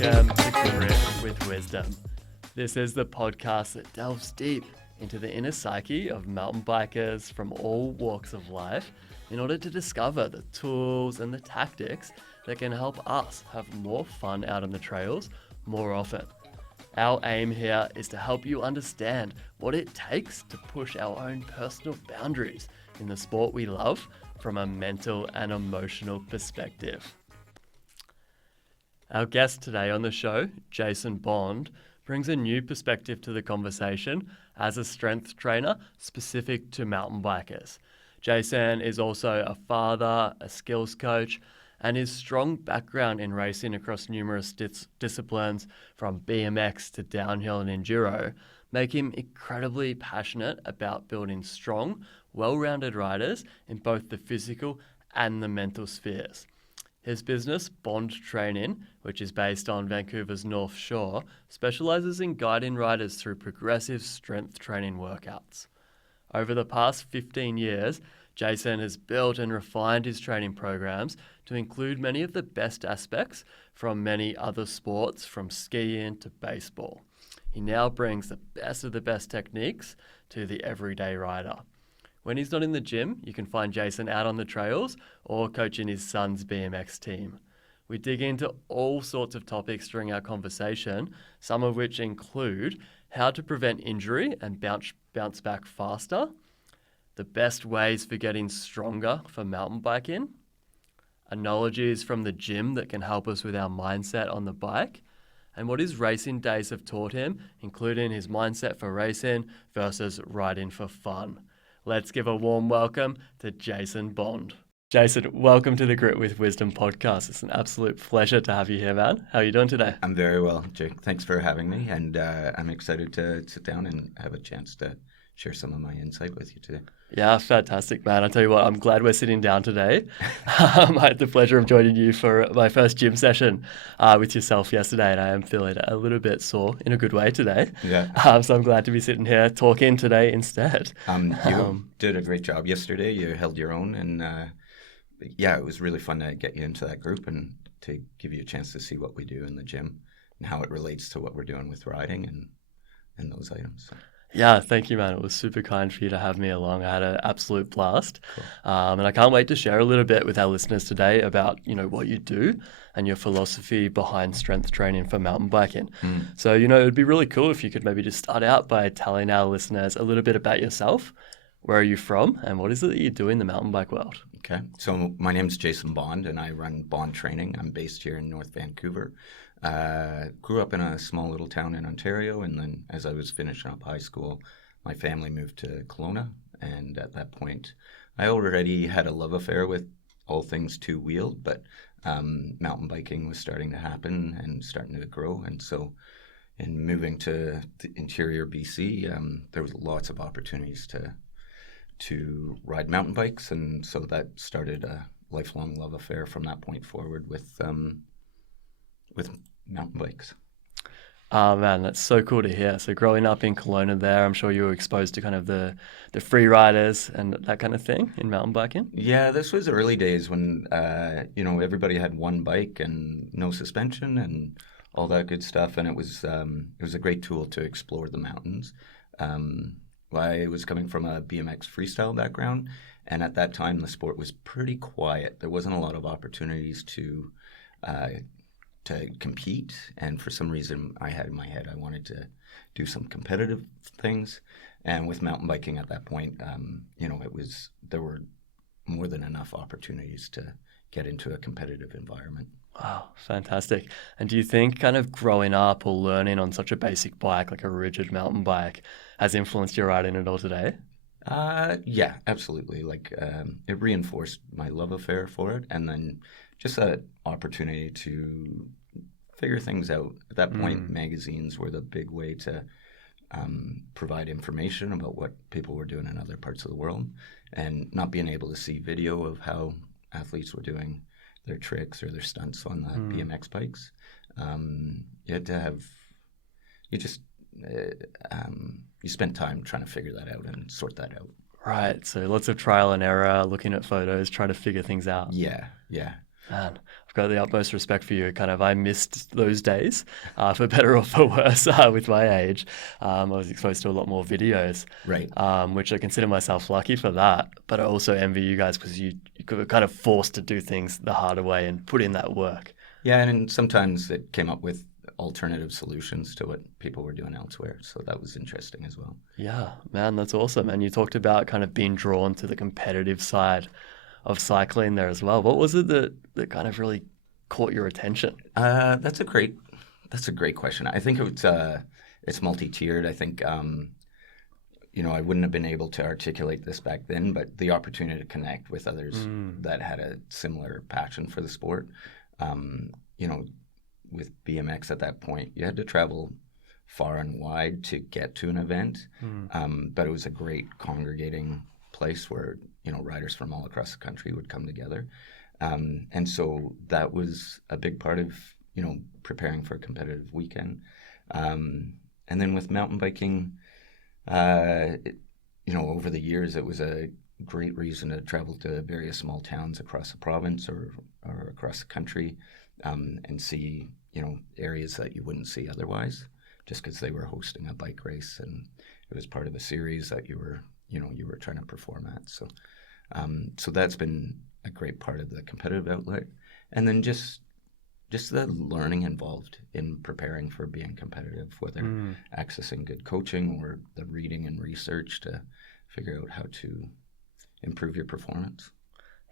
Welcome to Grit with Wisdom. This is the podcast that delves deep into the inner psyche of mountain bikers from all walks of life in order to discover the tools and the tactics that can help us have more fun out on the trails more often. Our aim here is to help you understand what it takes to push our own personal boundaries in the sport we love from a mental and emotional perspective. Our guest today on the show, Jason Bond, brings a new perspective to the conversation as a strength trainer specific to mountain bikers. Jason is also a father, a skills coach, and his strong background in racing across numerous disciplines from BMX to downhill and enduro make him incredibly passionate about building strong, well-rounded riders in both the physical and the mental spheres. His business, Bond Training, which is based on Vancouver's North Shore, specializes in guiding riders through progressive strength training workouts. Over the past 15 years, Jason has built and refined his training programs to include many of the best aspects from many other sports, from skiing to baseball. He now brings the best of the best techniques to the everyday rider. When he's not in the gym, you can find Jason out on the trails or coaching his son's BMX team. We dig into all sorts of topics during our conversation, some of which include how to prevent injury and bounce back faster, the best ways for getting stronger for mountain biking, analogies from the gym that can help us with our mindset on the bike, and what his racing days have taught him, including his mindset for racing versus riding for fun. Let's give a warm welcome to Jason Bond. Jason, welcome to the Grit with Wisdom podcast. It's an absolute pleasure to have you here, man. How are you doing today? I'm very well, Jake. Thanks for having me, and I'm excited to sit down and have a chance to share some of my insight with you today. Yeah, fantastic, man. I'll tell you what, I'm glad we're sitting down today. I had the pleasure of joining you for my first gym session with yourself yesterday, and I am feeling a little bit sore in a good way today. Yeah. So I'm glad to be sitting here talking today instead. You did a great job yesterday. You held your own, and yeah, it was really fun to get you into that group and to give you a chance to see what we do in the gym and how it relates to what we're doing with riding and those items. So. Yeah, thank you, man. It was super kind for you to have me along. I had an absolute blast. Cool. And I can't wait to share a little bit with our listeners today about, what you do and your philosophy behind strength training for mountain biking. So, it would be really cool if you could maybe just start out by telling our listeners a little bit about yourself. Where are you from and what is it that you do in the mountain bike world? Okay. So my name is Jason Bond and I run Bond Training. I'm based here in North Vancouver. Grew up in a small little town in Ontario, and then as I was finishing up high school, my family moved to Kelowna, and at that point, I already had a love affair with all things two-wheeled, but mountain biking was starting to happen and starting to grow, and so in moving to the interior BC, there was lots of opportunities to ride mountain bikes, and so that started a lifelong love affair from that point forward with mountain bikes. Oh man, that's so cool to hear. So growing up in Kelowna there, I'm sure you were exposed to kind of the free riders and that kind of thing in mountain biking? Yeah, this was early days when, everybody had one bike and no suspension and all that good stuff. And it was a great tool to explore the mountains. I was coming from a BMX freestyle background, and at that time the sport was pretty quiet. There wasn't a lot of opportunities to compete, and for some reason I had in my head I wanted to do some competitive things. And with mountain biking at that point, there were more than enough opportunities to get into a competitive environment. Wow, fantastic. And do you think kind of growing up or learning on such a basic bike, like a rigid mountain bike, has influenced your riding at all today? Yeah, absolutely. It reinforced my love affair for it, and then just that opportunity to figure things out. At that point, magazines were the big way to provide information about what people were doing in other parts of the world, and not being able to see video of how athletes were doing their tricks or their stunts on the BMX bikes. You had to have, you spent time trying to figure that out and sort that out. Right. So lots of trial and error, looking at photos, trying to figure things out. Yeah. Man, I've got the utmost respect for you. Kind of, I missed those days, for better or for worse, with my age. I was exposed to a lot more videos, Right. which I consider myself lucky for that. But I also envy you guys because you were kind of forced to do things the harder way and put in that work. Yeah, and sometimes it came up with alternative solutions to what people were doing elsewhere. So that was interesting as well. Yeah, man, that's awesome. And you talked about kind of being drawn to the competitive side of cycling there as well. What was it that kind of really caught your attention? That's a great question. I think it's multi-tiered. I think I wouldn't have been able to articulate this back then, but the opportunity to connect with others that had a similar passion for the sport. With BMX at that point, you had to travel far and wide to get to an event, but it was a great congregating place where riders from all across the country would come together, and so that was a big part of preparing for a competitive weekend. And then with mountain biking, over the years, it was a great reason to travel to various small towns across the province or across the country, and see areas that you wouldn't see otherwise, just because they were hosting a bike race and it was part of a series that you were trying to perform at. So that's been a great part of the competitive outlet, and then just the learning involved in preparing for being competitive, whether accessing good coaching or the reading and research to figure out how to improve your performance.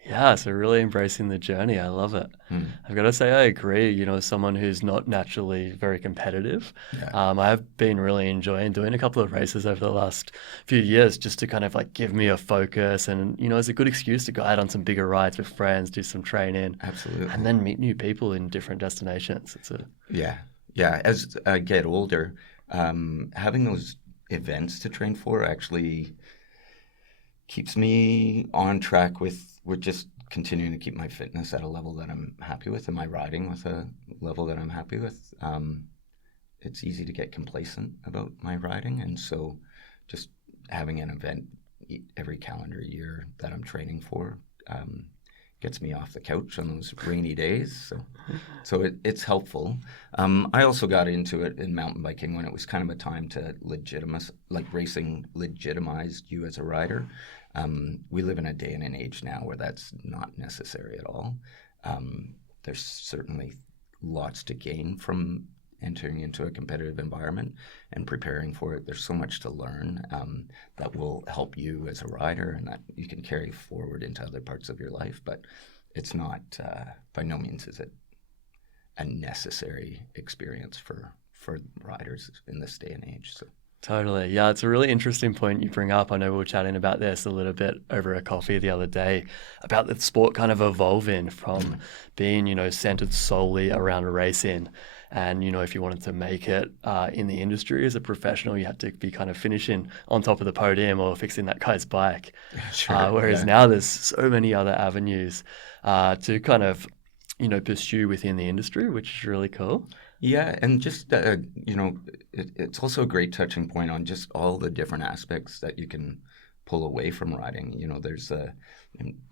Yeah, so really embracing the journey. I love it. I've got to say, I agree. As someone who's not naturally very competitive, Yeah. I have been really enjoying doing a couple of races over the last few years just to kind of like give me a focus and, it's a good excuse to go out on some bigger rides with friends, do some training, Absolutely. and then meet new people in different destinations. Yeah. As I get older, having those events to train for actually keeps me on track with just continuing to keep my fitness at a level that I'm happy with and my riding with a level that I'm happy with. It's easy to get complacent about my riding, and so just having an event every calendar year that I'm training for gets me off the couch on those rainy days. So it's helpful. I also got into it in mountain biking when it was kind of a time to racing legitimized you as a rider. We live in a day and an age now where that's not necessary at all. There's certainly lots to gain from entering into a competitive environment and preparing for it. There's so much to learn that will help you as a rider and that you can carry forward into other parts of your life. But it's not, by no means is it a necessary experience for riders in this day and age. So. Totally. Yeah, it's a really interesting point you bring up. I know we were chatting about this a little bit over a coffee the other day about the sport kind of evolving from being, centered solely around racing. And, if you wanted to make it in the industry as a professional, you had to be kind of finishing on top of the podium or fixing that guy's bike. Sure, whereas now there's so many other avenues to kind of, pursue within the industry, which is really cool. Yeah, and just, it's also a great touching point on just all the different aspects that you can pull away from riding.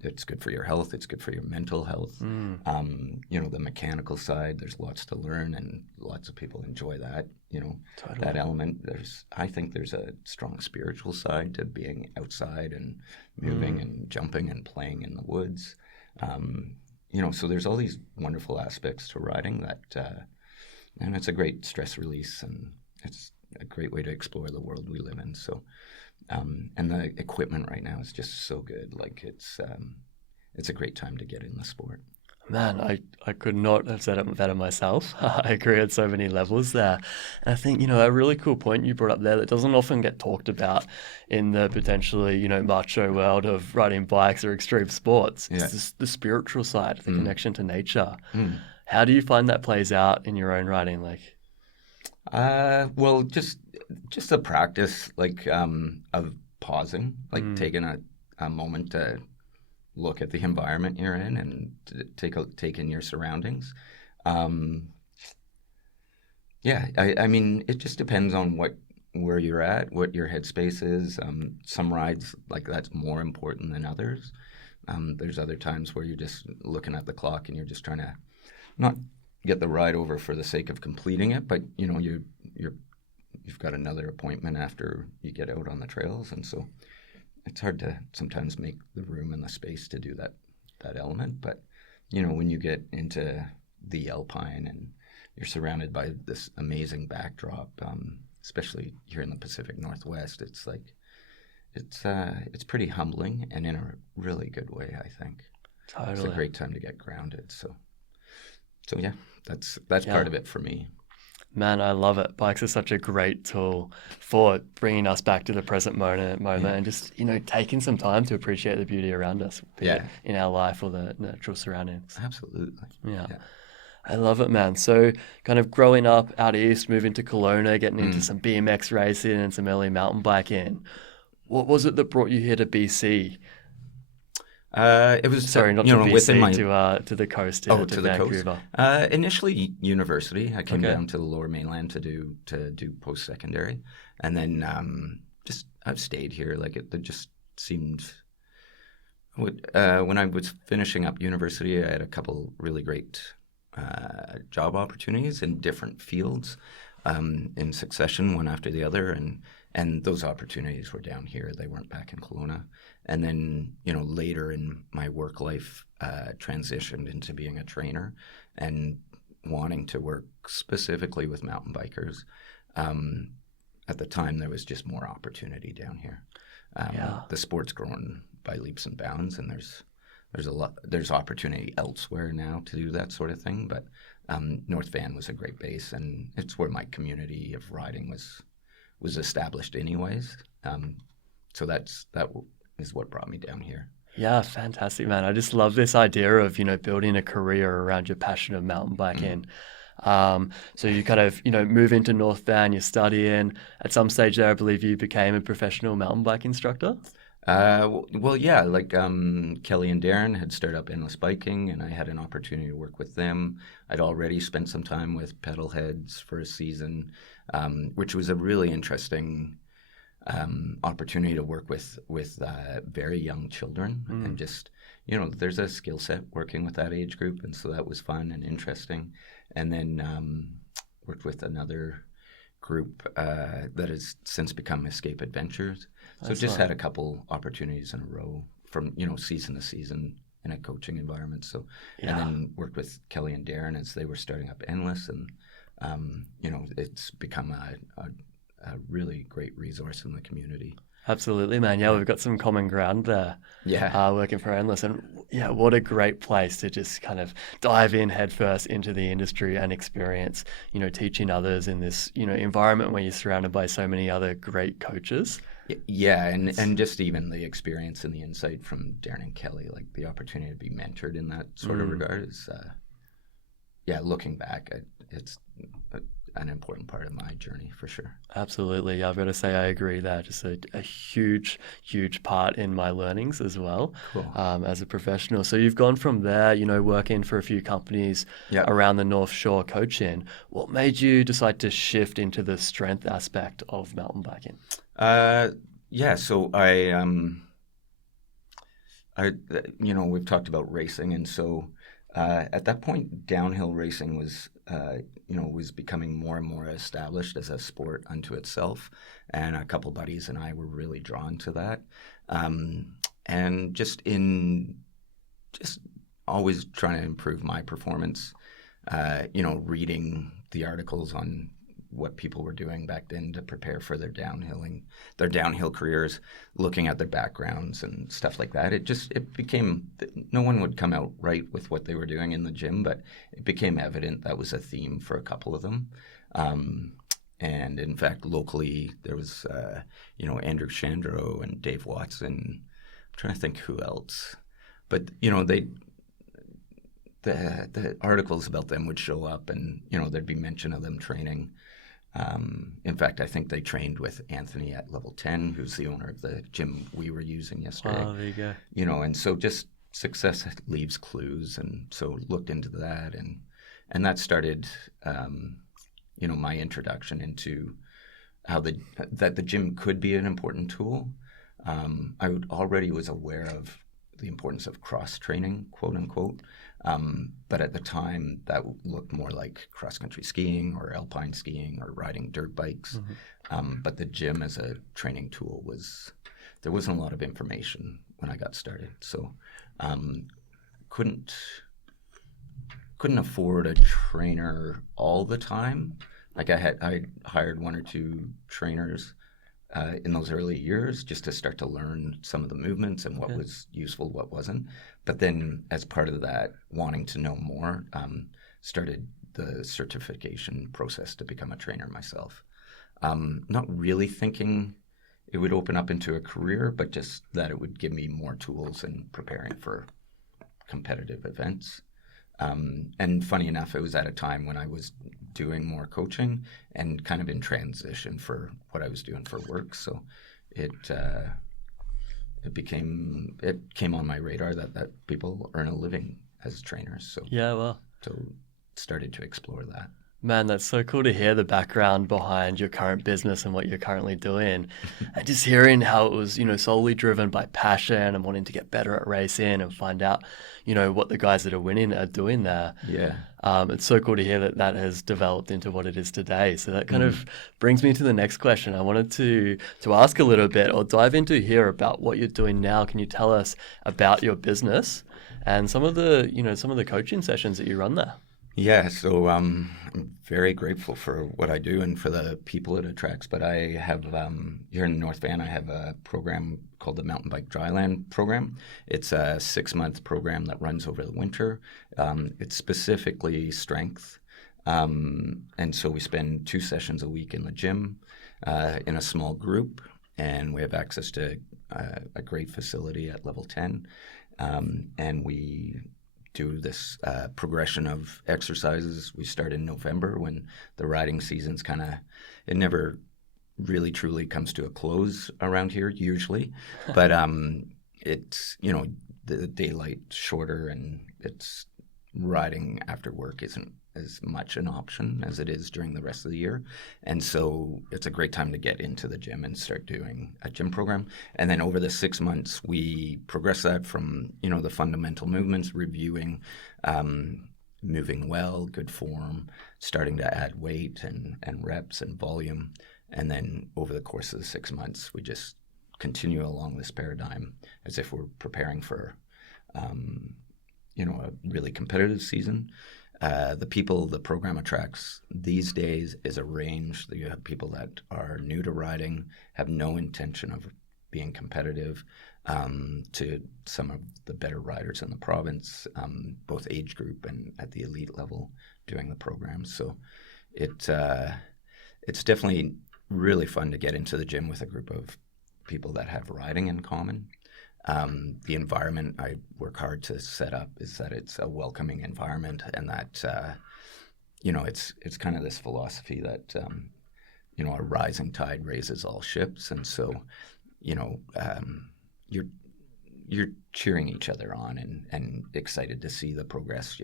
It's good for your health. It's good for your mental health. The mechanical side, there's lots to learn and lots of people enjoy that, Totally. that element. I think there's a strong spiritual side to being outside and moving and jumping and playing in the woods. So there's all these wonderful aspects to riding that, and it's a great stress release, and it's a great way to explore the world we live in. So, and the equipment right now is just so good. Like it's a great time to get in the sport. Man, I could not have said it better myself. I agree at so many levels there. And I think, a really cool point you brought up there that doesn't often get talked about in the potentially, macho world of riding bikes or extreme sports. Yeah. It's the spiritual side, the connection to nature. How do you find that plays out in your own riding? Well, just a practice of pausing, taking a moment to look at the environment you're in and to take in your surroundings. I mean, it just depends on where you're at, what your headspace is. Some rides that's more important than others. There's other times where you're just looking at the clock and you're just trying to not get the ride over for the sake of completing it, but you've got another appointment after you get out on the trails, and so it's hard to sometimes make the room and the space to do that element. But when you get into the Alpine and you're surrounded by this amazing backdrop, especially here in the Pacific Northwest, it's like it's pretty humbling, and in a really good way, I think. Totally. It's a great time to get grounded. So yeah, that's part of it for me. Man, I love it. Bikes are such a great tool for bringing us back to the present moment and just, taking some time to appreciate the beauty around us, be it in our life or the natural surroundings. Absolutely. Yeah. I love it, man. So kind of growing up out east, moving to Kelowna, getting into some BMX racing and some early mountain biking. What was it that brought you here to BC? It was to BC, to the coast, to Vancouver. Coast. Initially, university. I came down to the Lower Mainland to do post-secondary, and then I've stayed here. Like it just seemed. When I was finishing up university, I had a couple really great job opportunities in different fields, in succession, one after the other, and those opportunities were down here. They weren't back in Kelowna. And then, later in my work life, transitioned into being a trainer and wanting to work specifically with mountain bikers. At the time, there was just more opportunity down here. The sport's grown by leaps and bounds, and there's opportunity elsewhere now to do that sort of thing. But North Van was a great base, and it's where my community of riding was established anyways. So that is what brought me down here. Yeah, fantastic, man. I just love this idea of, building a career around your passion of mountain biking. So you kind of, move into North Van, you're studying. At some stage there, I believe you became a professional mountain bike instructor. Well, yeah, like Kelly and Darren had started up Endless Biking, and I had an opportunity to work with them. I'd already spent some time with Pedalheads for a season, which was a really interesting opportunity to work with very young children, and just there's a skill set working with that age group, and so that was fun and interesting. And then worked with another group that has since become Escape Adventures. So just had a couple opportunities in a row from season to season in a coaching environment. So and then worked with Kelly and Darren as they were starting up Endless, and it's become a really great resource in the community. Absolutely, man. Yeah, we've got some common ground there. Yeah. Working for Endless, and what a great place to just kind of dive in headfirst into the industry and experience, teaching others in this, environment where you're surrounded by so many other great coaches. Yeah, and just even the experience and the insight from Darren and Kelly, like the opportunity to be mentored in that sort of regard is, looking back, it's an important part of my journey for sure. Absolutely. I've got to say I agree there. Just a huge, huge part in my learnings as well. Cool. As a professional. So you've gone from there, working for a few companies around the North Shore coaching. What made you decide to shift into the strength aspect of mountain biking? So we've talked about racing, and so at that point, downhill racing was becoming more and more established as a sport unto itself, and a couple buddies and I were really drawn to that, and just always trying to improve my performance, reading the articles on what people were doing back then to prepare for their downhill careers, looking at their backgrounds and stuff like that. It became, no one would come out right with what they were doing in the gym, but it became evident that was a theme for a couple of them. And in fact, locally, there was, Andrew Chandro and Dave Watson. I'm trying to think who else. But, the articles about them would show up, and, there'd be mention of them training. In fact, I think they trained with Anthony at Level 10, who's the owner of the gym we were using yesterday. Oh, there you go. And so just success leaves clues, and so looked into that, and that started, my introduction into how that the gym could be an important tool. I already was aware of the importance of cross training, quote unquote. But at the time, that looked more like cross-country skiing or alpine skiing or riding dirt bikes. But the gym as a training tool there wasn't a lot of information when I got started. So couldn't afford a trainer all the time. Like I hired one or two trainers in those early years just to start to learn some of the movements and what was useful, what wasn't. But then as part of that, wanting to know more, started the certification process to become a trainer myself. Not really thinking it would open up into a career, but just that it would give me more tools in preparing for competitive events. And funny enough, it was at a time when I was doing more coaching and kind of in transition for what I was doing for work. So it came on my radar that people earn a living as trainers. So so started to explore that. Man, that's so cool to hear the background behind your current business and what you're currently doing. And just hearing how it was, solely driven by passion and wanting to get better at racing and find out, what the guys that are winning are doing there. Yeah. It's so cool to hear that has developed into what it is today. So that kind of brings me to the next question. I wanted to ask a little bit or dive into here about what you're doing now. Can you tell us about your business and some of the coaching sessions that you run there? Yeah, so I'm very grateful for what I do and for the people it attracts. But I have, here in North Van, I have a program called the MTB Dryland program. It's a 6-month program that runs over the winter. It's specifically strength. And so we spend 2 sessions a week in the gym in a small group. And we have access to a great facility at level 10. And we do this progression of exercises. We start in November when the riding season's it never really truly comes to a close around here usually, but it's, the daylight's shorter and it's riding after work isn't as much an option as it is during the rest of the year. And so it's a great time to get into the gym and start doing a gym program. And then over the 6 months, we progress that from, the fundamental movements, reviewing, moving well, good form, starting to add weight and reps and volume. And then over the course of the 6 months, we just continue along this paradigm as if we're preparing for, a really competitive season. The people the program attracts these days is a range. You have people that are new to riding, have no intention of being competitive, to some of the better riders in the province, both age group and at the elite level doing the program. So it's definitely really fun to get into the gym with a group of people that have riding in common. The environment I work hard to set up is that it's a welcoming environment, and that it's kind of this philosophy that a rising tide raises all ships, and so you're cheering each other on and excited to see the progress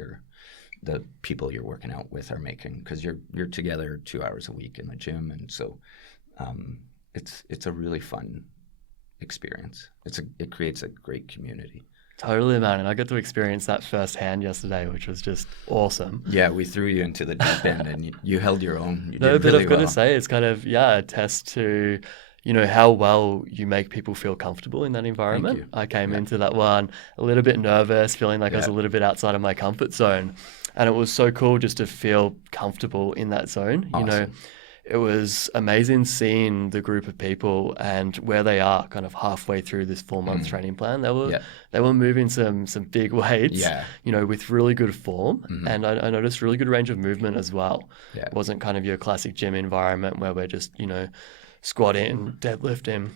the people you're working out with are making, because you're together 2 hours a week in the gym, and so it's a really fun experience. It creates a great community. Totally, man. And I got to experience that firsthand yesterday, which was just awesome. Yeah, we threw you into the deep end and you held your own. You no, did but really I've got well. to say, it's kind of, a test to, how well you make people feel comfortable in that environment. Thank you. I came into that one a little bit nervous, feeling like I was a little bit outside of my comfort zone. And it was so cool just to feel comfortable in that zone. Awesome. It was amazing seeing the group of people and where they are kind of halfway through this 4-month training plan. They were moving some big weights, with really good form. And I noticed really good range of movement as well. Yeah. It wasn't kind of your classic gym environment where we're just, squatting, deadlifting,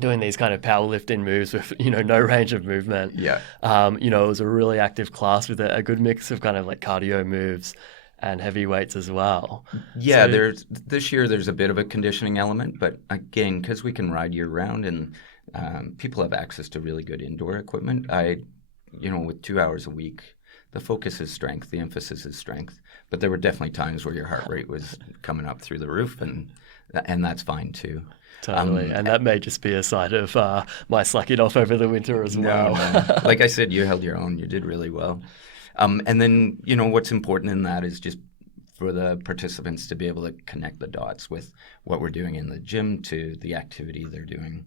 doing these kind of powerlifting moves with, no range of movement. Yeah. It was a really active class with a good mix of kind of like cardio moves and heavy weights as well. Yeah, this year there's a bit of a conditioning element, but again, because we can ride year round and people have access to really good indoor equipment, with 2 hours a week, the focus is strength, the emphasis is strength. But there were definitely times where your heart rate was coming up through the roof, and that's fine too. Totally. And that may just be a side of my slacking off over the winter as well. No. Like I said, you held your own. You did really well. And then, what's important in that is just for the participants to be able to connect the dots with what we're doing in the gym to the activity they're doing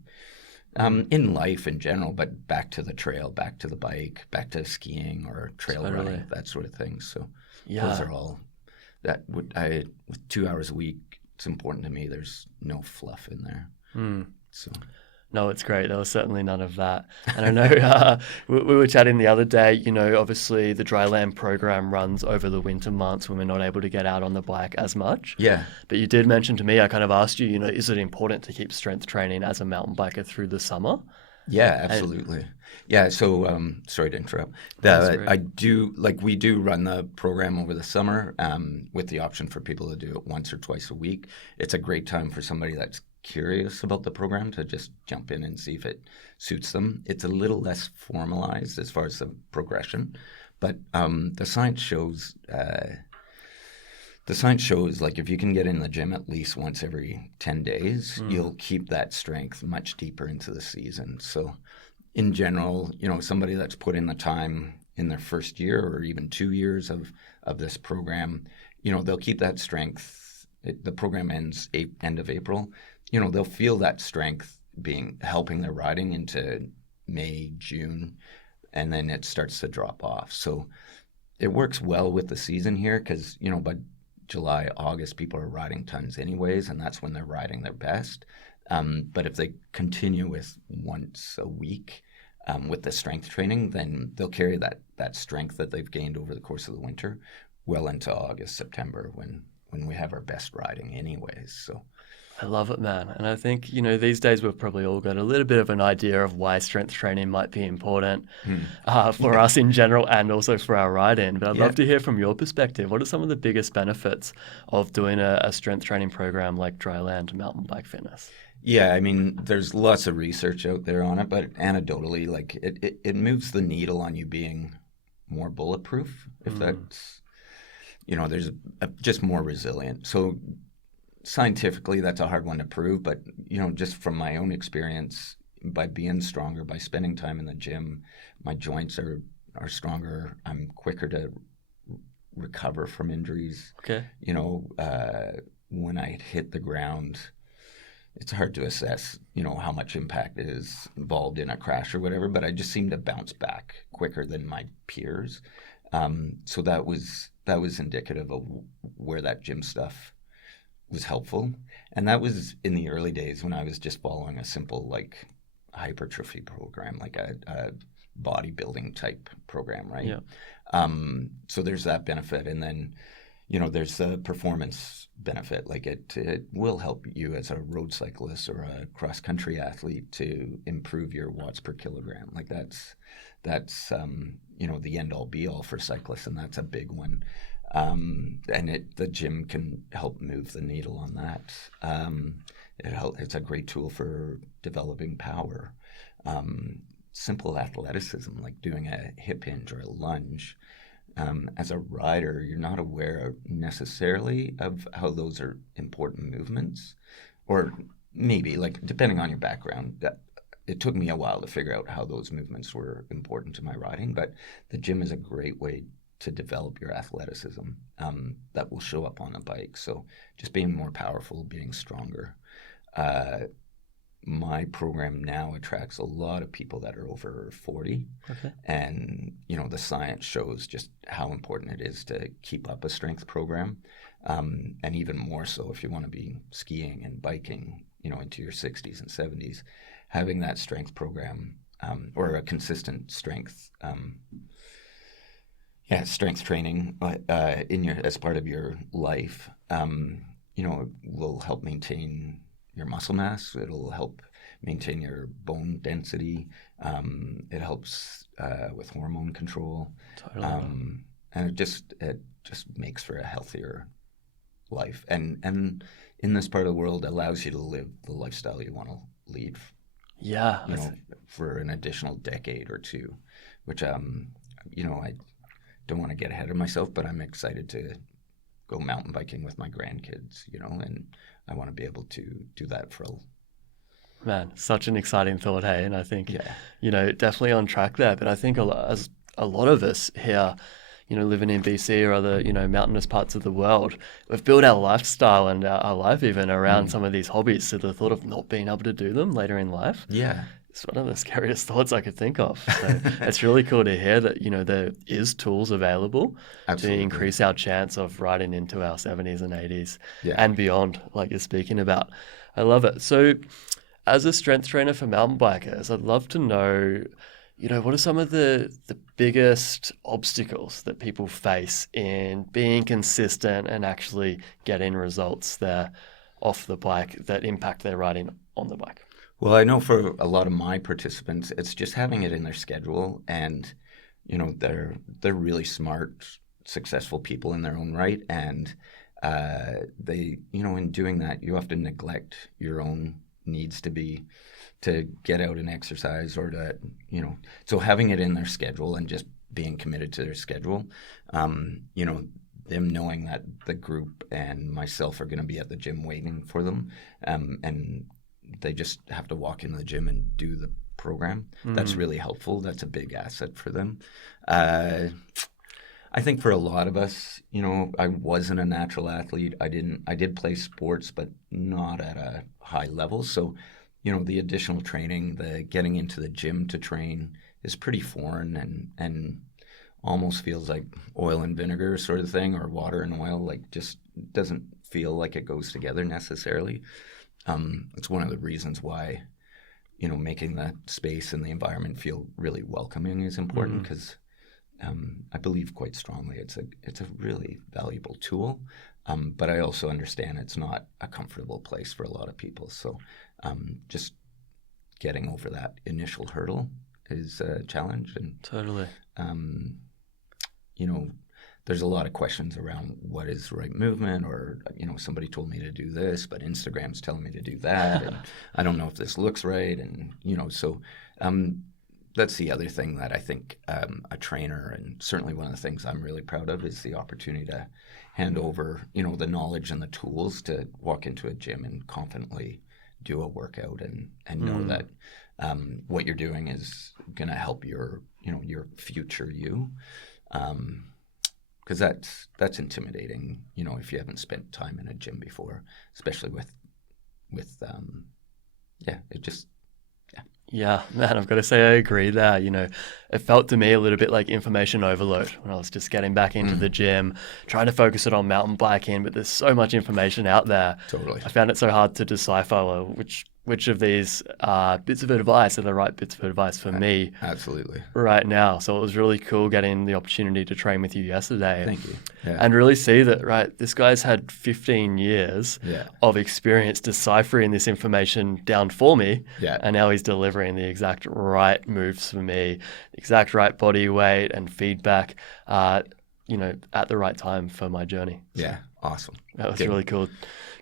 in life in general, but back to the trail, back to the bike, back to skiing or trail running, that sort of thing. So those are all with 2 hours a week. It's important to me. There's no fluff in there. So. No, it's great. There was certainly none of that. And I know we were chatting the other day, obviously the Dryland program runs over the winter months when we're not able to get out on the bike as much. Yeah. But you did mention to me, I kind of asked you, is it important to keep strength training as a mountain biker through the summer? Yeah, absolutely. So sorry to interrupt. We do run the program over the summer with the option for people to do it once or twice a week. It's a great time for somebody that's curious about the program to just jump in and see if it suits them. It's a little less formalized as far as the progression, but the science shows like if you can get in the gym at least once every 10 days, you'll keep that strength much deeper into the season. So in general, somebody that's put in the time in their first year or even 2 years of this program, they'll keep that strength. The program ends end of April. They'll feel that strength helping their riding into May, June, and then it starts to drop off. So it works well with the season here because, by July, August, people are riding tons anyways, and that's when they're riding their best. But if they continue with once a week with the strength training, then they'll carry that strength that they've gained over the course of the winter well into August, September, when we have our best riding anyways. So. I love it, man. And I think, these days we've probably all got a little bit of an idea of why strength training might be important for us in general and also for our riding. But I'd love to hear from your perspective. What are some of the biggest benefits of doing a strength training program like Dryland Mountain Bike Fitness? Yeah, I mean, there's lots of research out there on it, but anecdotally, like it moves the needle on you being more bulletproof, if that's, there's just more resilient. So scientifically, that's a hard one to prove, but just from my own experience, by being stronger, by spending time in the gym, my joints are stronger. I'm quicker to recover from injuries. Okay. When I hit the ground, it's hard to assess, how much impact is involved in a crash or whatever, but I just seem to bounce back quicker than my peers. So that was indicative of where that gym stuff was helpful. And that was in the early days when I was just following a simple like hypertrophy program, like a bodybuilding type program, right? Yeah. So there's that benefit. And then, there's the performance benefit. Like it will help you as a road cyclist or a cross country athlete to improve your watts per kilogram. Like that's the end all be all for cyclists. And that's a big one. And the gym can help move the needle on that. It's a great tool for developing power. Simple athleticism, like doing a hip hinge or a lunge. As a rider, you're not aware necessarily of how those are important movements, or maybe, like, depending on your background. It took me a while to figure out how those movements were important to my riding, but the gym is a great way to develop your athleticism that will show up on the bike. So just being more powerful, being stronger. My program now attracts a lot of people that are over 40. Okay. And, the science shows just how important it is to keep up a strength program. And even more so if you want to be skiing and biking, into your 60s and 70s, having that strength program or a consistent strength strength training as part of your life, will help maintain your muscle mass. It'll help maintain your bone density. It helps with hormone control. Totally. And it just makes for a healthier life. And in this part of the world, allows you to live the lifestyle you want to lead. Yeah. For an additional decade or two, which I don't want to get ahead of myself, but I'm excited to go mountain biking with my grandkids, and I want to be able to do that for Man, such an exciting thought, hey? And I think, Yeah. definitely on track there. But I think as a lot of us here, living in BC or other, mountainous parts of the world, we've built our lifestyle and our life even around some of these hobbies. So the thought of not being able to do them later in life, Yeah. it's one of the scariest thoughts I could think of. So it's really cool to hear that, there is tools available to Absolutely. increase our chance of riding into our 70s and 80s Yeah. and beyond, like you're speaking about. I love it. So as a strength trainer for mountain bikers, I'd love to know, what are some of the biggest obstacles that people face in being consistent and actually getting results there off the bike that impact their riding on the bike? Well, I know for a lot of my participants, it's just having it in their schedule, and they're really smart, successful people in their own right, and they in doing that, you often neglect your own needs to get out and exercise, or to so having it in their schedule and just being committed to their schedule, them knowing that the group and myself are going to be at the gym waiting for them, and they just have to walk into the gym and do the program. That's really helpful. That's a big asset for them. I think for a lot of us, I wasn't a natural athlete. I did play sports, but not at a high level. So, the additional training, the getting into the gym to train is pretty foreign, and almost feels like oil and vinegar sort of thing, or water and oil, like just doesn't feel like it goes together necessarily. It's one of the reasons why, making that space and the environment feel really welcoming is important, because I believe quite strongly it's a really valuable tool, but I also understand it's not a comfortable place for a lot of people. So just getting over that initial hurdle is a challenge. And Totally. there's a lot of questions around what is the right movement, or somebody told me to do this, but Instagram's telling me to do that, and I don't know if this looks right, and so that's the other thing that I think a trainer, and certainly one of the things I'm really proud of, is the opportunity to hand over the knowledge and the tools to walk into a gym and confidently do a workout, and know that what you're doing is going to help your future you. Because that's intimidating, if you haven't spent time in a gym before, especially with it just. Yeah, man, I've got to say I agree there. It felt to me a little bit like information overload when I was just getting back into the gym, trying to focus it on mountain biking, but there's so much information out there. Totally. I found it so hard to decipher which of these bits of advice are the right bits of advice for me. Absolutely. Right now. So it was really cool getting the opportunity to train with you yesterday. Thank you. Yeah. And really see that, right, this guy's had 15 years of experience deciphering this information down for me. Yeah. And now he's delivering the exact right moves for me, the exact right body weight and feedback, at the right time for my journey. So yeah. Awesome. that was really cool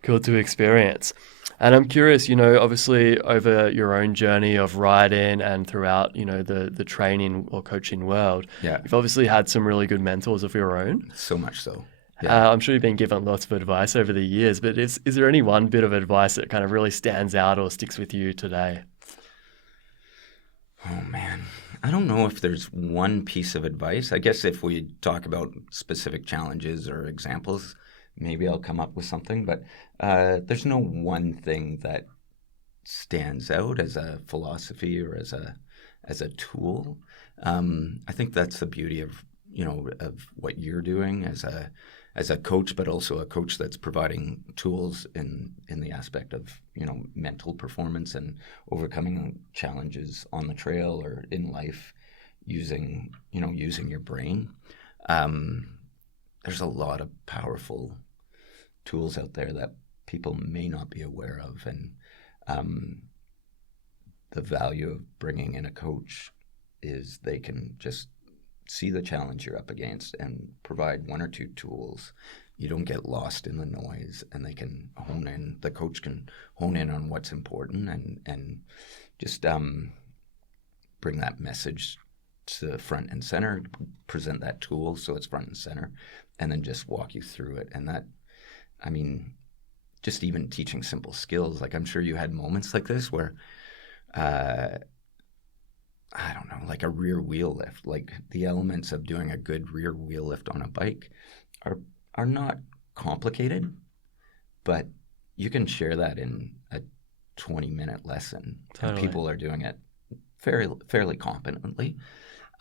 to experience. And I'm curious, obviously over your own journey of riding and throughout, the training or coaching world, you've obviously had some really good mentors of your own. So much so. Yeah. I'm sure you've been given lots of advice over the years, but is there any one bit of advice that kind of really stands out or sticks with you today? Oh, man. I don't know if there's one piece of advice. I guess if we talk about specific challenges or examples, maybe I'll come up with something, but there's no one thing that stands out as a philosophy or as a tool. I think that's the beauty of of what you're doing as a coach, but also a coach that's providing tools in the aspect of mental performance and overcoming challenges on the trail or in life using your brain. There's a lot of powerful tools out there that people may not be aware of, and the value of bringing in a coach is they can just see the challenge you're up against and provide one or two tools. You don't get lost in the noise, and they can the coach can hone in on what's important, and just bring that message to front and center, present that tool so it's front and center, and then just walk you through it. And that, just even teaching simple skills. Like I'm sure you had moments like this where, I don't know, like a rear wheel lift, like the elements of doing a good rear wheel lift on a bike are not complicated, but you can share that in a 20-minute lesson, and Totally. people are doing it fairly competently.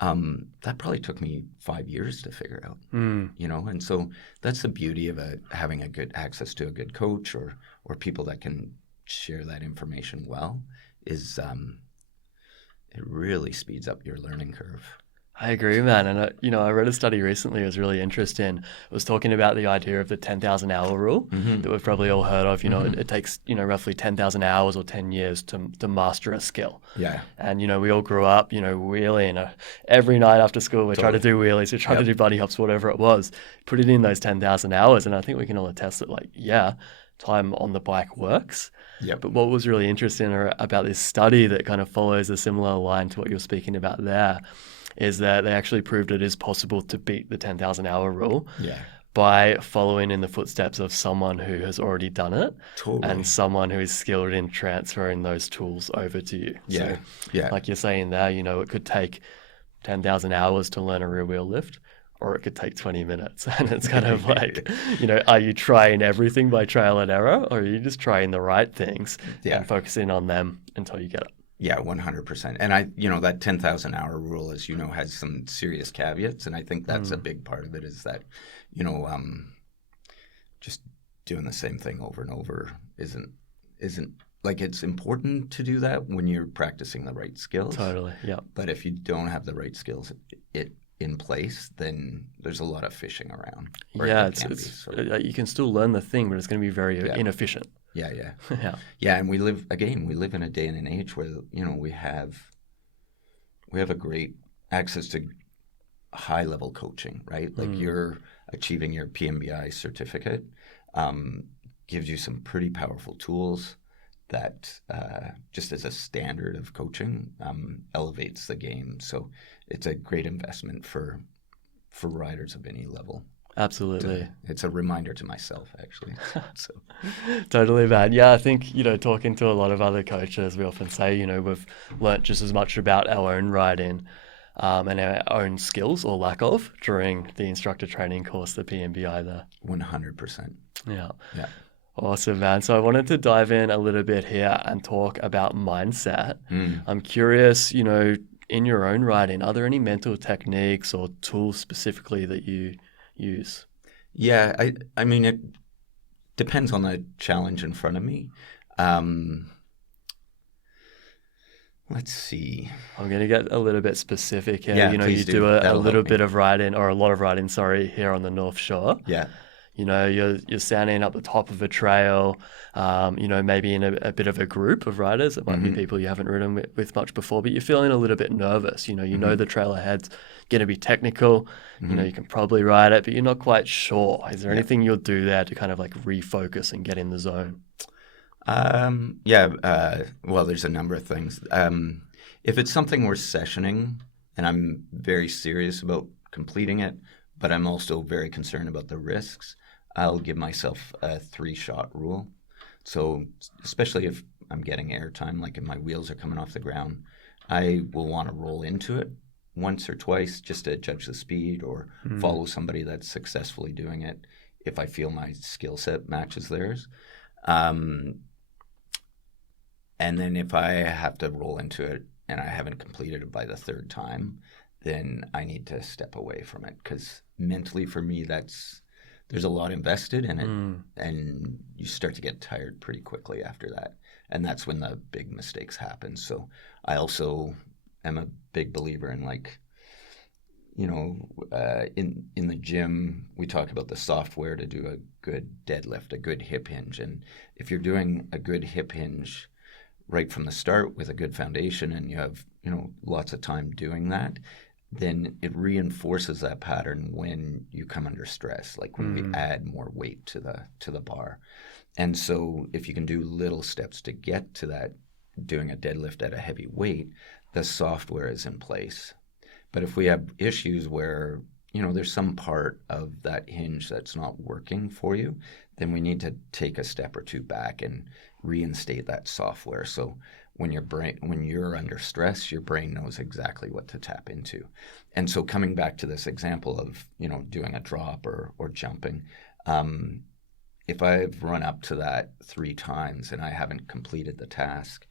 That probably took me 5 years to figure out, and so that's the beauty of having a good access to a good coach or people that can share that information well is it really speeds up your learning curve. I agree, man. And, I read a study recently. It was really interesting. It was talking about the idea of the 10,000 hour rule that we've probably all heard of. It takes, roughly 10,000 hours or 10 years to master a skill. Yeah. And, we all grew up, wheeling. Every night after school, we tried to do wheelies. We tried to do buddy hops, whatever it was. Put it in those 10,000 hours. And I think we can all attest that, time on the bike works. Yep. But what was really interesting about this study that kind of follows a similar line to what you're speaking about there is that they actually proved it is possible to beat the 10,000 hour rule by following in the footsteps of someone who has already done it and someone who is skilled in transferring those tools over to you. Yeah. So, like you're saying there, it could take 10,000 hours to learn a rear wheel lift, or it could take 20 minutes. And it's kind of like, are you trying everything by trial and error, or are you just trying the right things and focusing on them until you get it? Yeah, 100%. And that 10,000 hour rule, as you know, has some serious caveats. And I think that's a big part of it is that, just doing the same thing over and over isn't like, it's important to do that when you're practicing the right skills. Totally, yeah. But if you don't have the right skills in place, then there's a lot of fishing around. Yeah, you can still learn the thing, but it's going to be very inefficient. Yeah. Yeah. And we live in a day and an age where, we have a great access to high level coaching, right? Like you're achieving your PMBI certificate, gives you some pretty powerful tools that just as a standard of coaching elevates the game. So it's a great investment for riders of any level. Absolutely. It's a reminder to myself, actually. So. Totally, man. Yeah, I think, talking to a lot of other coaches, we often say, we've learnt just as much about our own riding and our own skills or lack of during the instructor training course, the PMBI there. 100%. Yeah. Yeah. Awesome, man. So I wanted to dive in a little bit here and talk about mindset. I'm curious, in your own riding, are there any mental techniques or tools specifically that you use? Yeah, I mean, it depends on the challenge in front of me. Let's see. I'm going to get a little bit specific here. Yeah, you do a little bit of riding, or a lot of riding, here on the North Shore. Yeah. You're standing up the top of a trail, maybe in a bit of a group of riders. It might be people you haven't ridden with much before, but you're feeling a little bit nervous. You know the trail ahead's going to be technical. You can probably ride it, but you're not quite sure. Is there anything you'll do there to kind of like refocus and get in the zone? Well, there's a number of things. If it's something we're sessioning and I'm very serious about completing it, but I'm also very concerned about the risks, I'll give myself a 3-shot rule. So especially if I'm getting airtime, like if my wheels are coming off the ground, I will want to roll into it once or twice just to judge the speed or follow somebody that's successfully doing it if I feel my skill set matches theirs. And then if I have to roll into it and I haven't completed it by the 3rd time, then I need to step away from it because mentally for me there's a lot invested in it and you start to get tired pretty quickly after that. And that's when the big mistakes happen. So I also am a big believer in in the gym, we talk about the software to do a good deadlift, a good hip hinge. And if you're doing a good hip hinge right from the start with a good foundation and you have, lots of time doing that, then it reinforces that pattern when you come under stress, like when we add more weight to the bar. And so if you can do little steps to get to that, doing a deadlift at a heavy weight, the software is in place. But if we have issues where there's some part of that hinge that's not working for you, then we need to take a step or two back and reinstate that software. So when you're under stress, your brain knows exactly what to tap into. And so coming back to this example of, doing a drop or jumping, if I've run up to that 3 times and I haven't completed the task,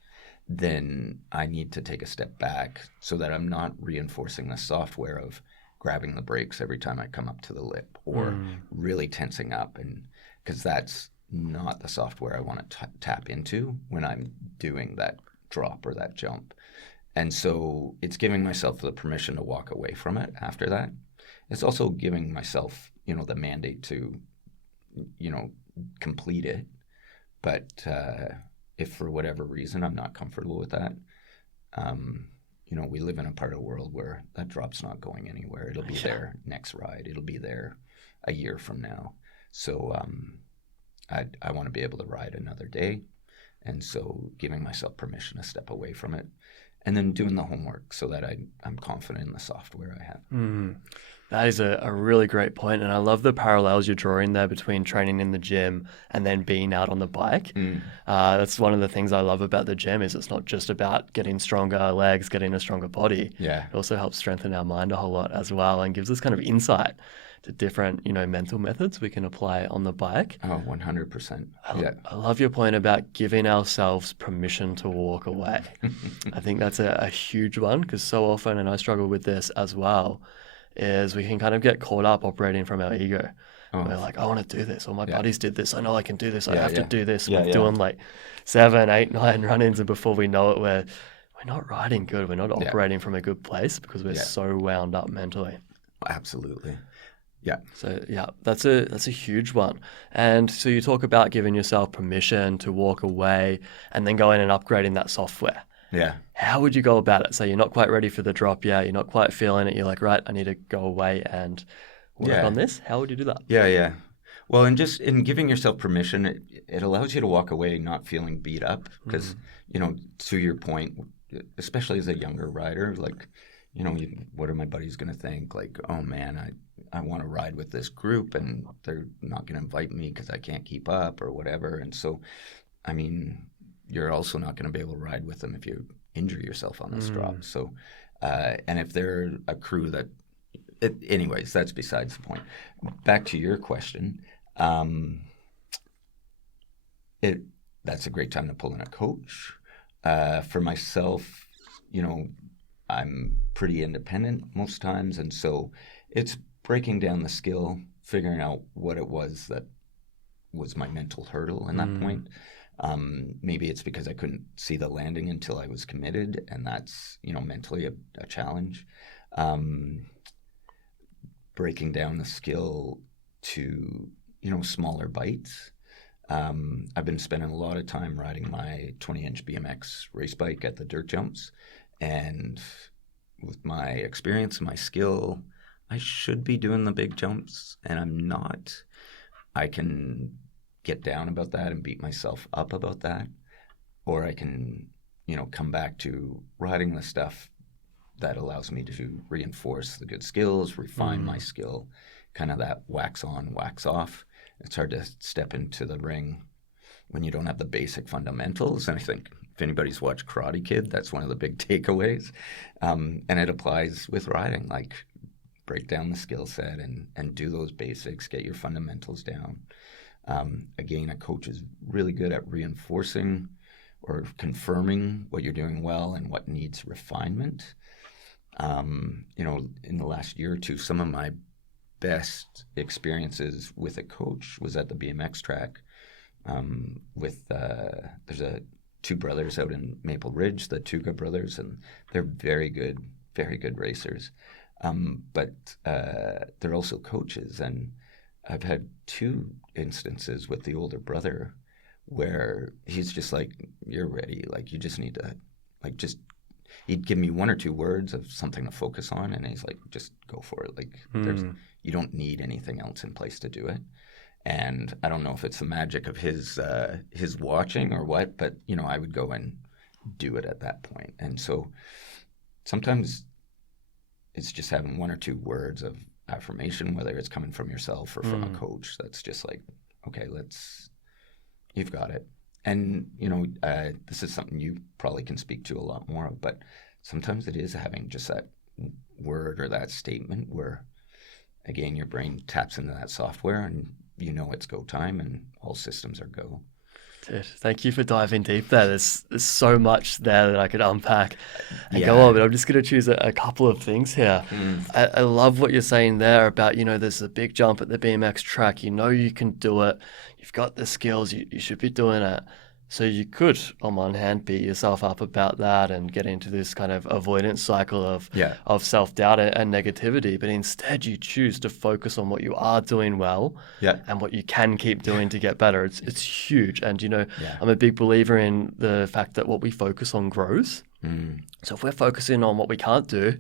then I need to take a step back so that I'm not reinforcing the software of grabbing the brakes every time I come up to the lip or really tensing up, and because that's not the software I want to tap into when I'm doing that drop or that jump. And so it's giving myself the permission to walk away from it after that. It's also giving myself, the mandate to, complete it. But if for whatever reason I'm not comfortable with that, we live in a part of the world where that drop's not going anywhere. It'll be there next ride. It'll be there a year from now. So I want to be able to ride another day. And so giving myself permission to step away from it, and then doing the homework so that I'm confident in the software I have. That is a really great point. And I love the parallels you're drawing there between training in the gym and then being out on the bike. That's one of the things I love about the gym is it's not just about getting stronger legs, getting a stronger body. Yeah. It also helps strengthen our mind a whole lot as well and gives us kind of insight to different, mental methods we can apply on the bike. Oh, 100%. I love your point about giving ourselves permission to walk away. I think that's a huge one because so often, and I struggle with this as well, is we can kind of get caught up operating from our ego. We're like, I want to do this, or my buddies did this. I know I can do this. I have to do this. We're doing like 7, 8, 9 run-ins, and before we know it, we're not riding good. We're not operating from a good place because we're so wound up mentally. Absolutely. Yeah. So that's a huge one. And so you talk about giving yourself permission to walk away and then going and upgrading that software. Yeah. How would you go about it? So you're not quite ready for the drop yet. You're not quite feeling it. You're like, right, I need to go away and work on this. How would you do that? Yeah. Well, and just in giving yourself permission, it allows you to walk away not feeling beat up because, to your point, especially as a younger rider, like, what are my buddies going to think? Like, oh man, I want to ride with this group and they're not going to invite me because I can't keep up or whatever. And so, I mean, you're also not going to be able to ride with them if you injure yourself on this drop. So, and if they're a crew that, anyways, that's besides the point. Back to your question, that's a great time to pull in a coach. For myself, I'm pretty independent most times, and so it's breaking down the skill, figuring out what it was that was my mental hurdle in that point. Maybe it's because I couldn't see the landing until I was committed, and that's, mentally a challenge. Breaking down the skill to, smaller bites. I've been spending a lot of time riding my 20-inch BMX race bike at the dirt jumps, and with my experience and my skill, I should be doing the big jumps, and I'm not. I can get down about that and beat myself up about that, or I can, come back to riding the stuff that allows me to reinforce the good skills, refine my skill, kind of that wax on, wax off. It's hard to step into the ring when you don't have the basic fundamentals. And I think if anybody's watched Karate Kid, that's one of the big takeaways. And it applies with riding, like break down the skill set and do those basics, get your fundamentals down. Again, a coach is really good at reinforcing or confirming what you're doing well and what needs refinement. In the last year or two, some of my best experiences with a coach was at the BMX track there's two brothers out in Maple Ridge, the Tuga brothers, and they're very good racers. But they're also coaches, and I've had 2 instances with the older brother where he's just like, you're ready, like you just need to, like just, he'd give me 1 or 2 words of something to focus on, and he's like, just go for it. Like you don't need anything else in place to do it. And I don't know if it's the magic of his watching or what, but I would go and do it at that point. And so sometimes it's just having 1 or 2 words of affirmation, whether it's coming from yourself or from a coach, that's just like, okay, you've got it. And, this is something you probably can speak to a lot more of, but sometimes it is having just that word or that statement where, again, your brain taps into that software and it's go time and all systems are go. Dude, thank you for diving deep there. There's so much there that I could unpack and go on, but I'm just going to choose a couple of things here. I love what you're saying there about, there's a big jump at the BMX track. You can do it. You've got the skills. You should be doing it. So you could, on one hand, beat yourself up about that and get into this kind of avoidance cycle of self-doubt and negativity. But instead, you choose to focus on what you are doing well and what you can keep doing to get better. It's huge. And, I'm a big believer in the fact that what we focus on grows. So if we're focusing on what we can't do,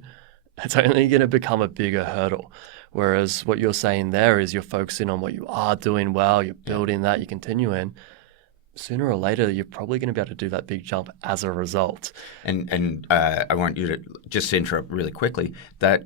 it's only going to become a bigger hurdle. Whereas what you're saying there is you're focusing on what you are doing well, you're building that, you're continuing. Sooner or later, you're probably going to be able to do that big jump as a result. And I want you to just interrupt really quickly. That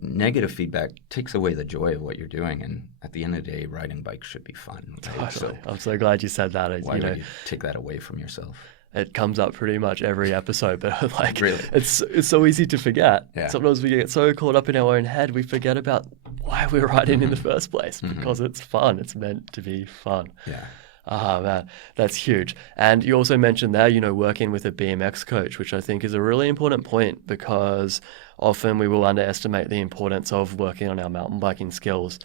negative feedback takes away the joy of what you're doing. And at the end of the day, riding bikes should be fun. Right? Totally. I'm so glad you said that. Why don't you take that away from yourself? It comes up pretty much every episode, but really? it's so easy to forget. Yeah. Sometimes we get so caught up in our own head, we forget about why we're riding in the first place, because it's fun. It's meant to be fun. Yeah. Man, that's huge. And you also mentioned there, working with a BMX coach, which I think is a really important point, because often we will underestimate the importance of working on our mountain biking skills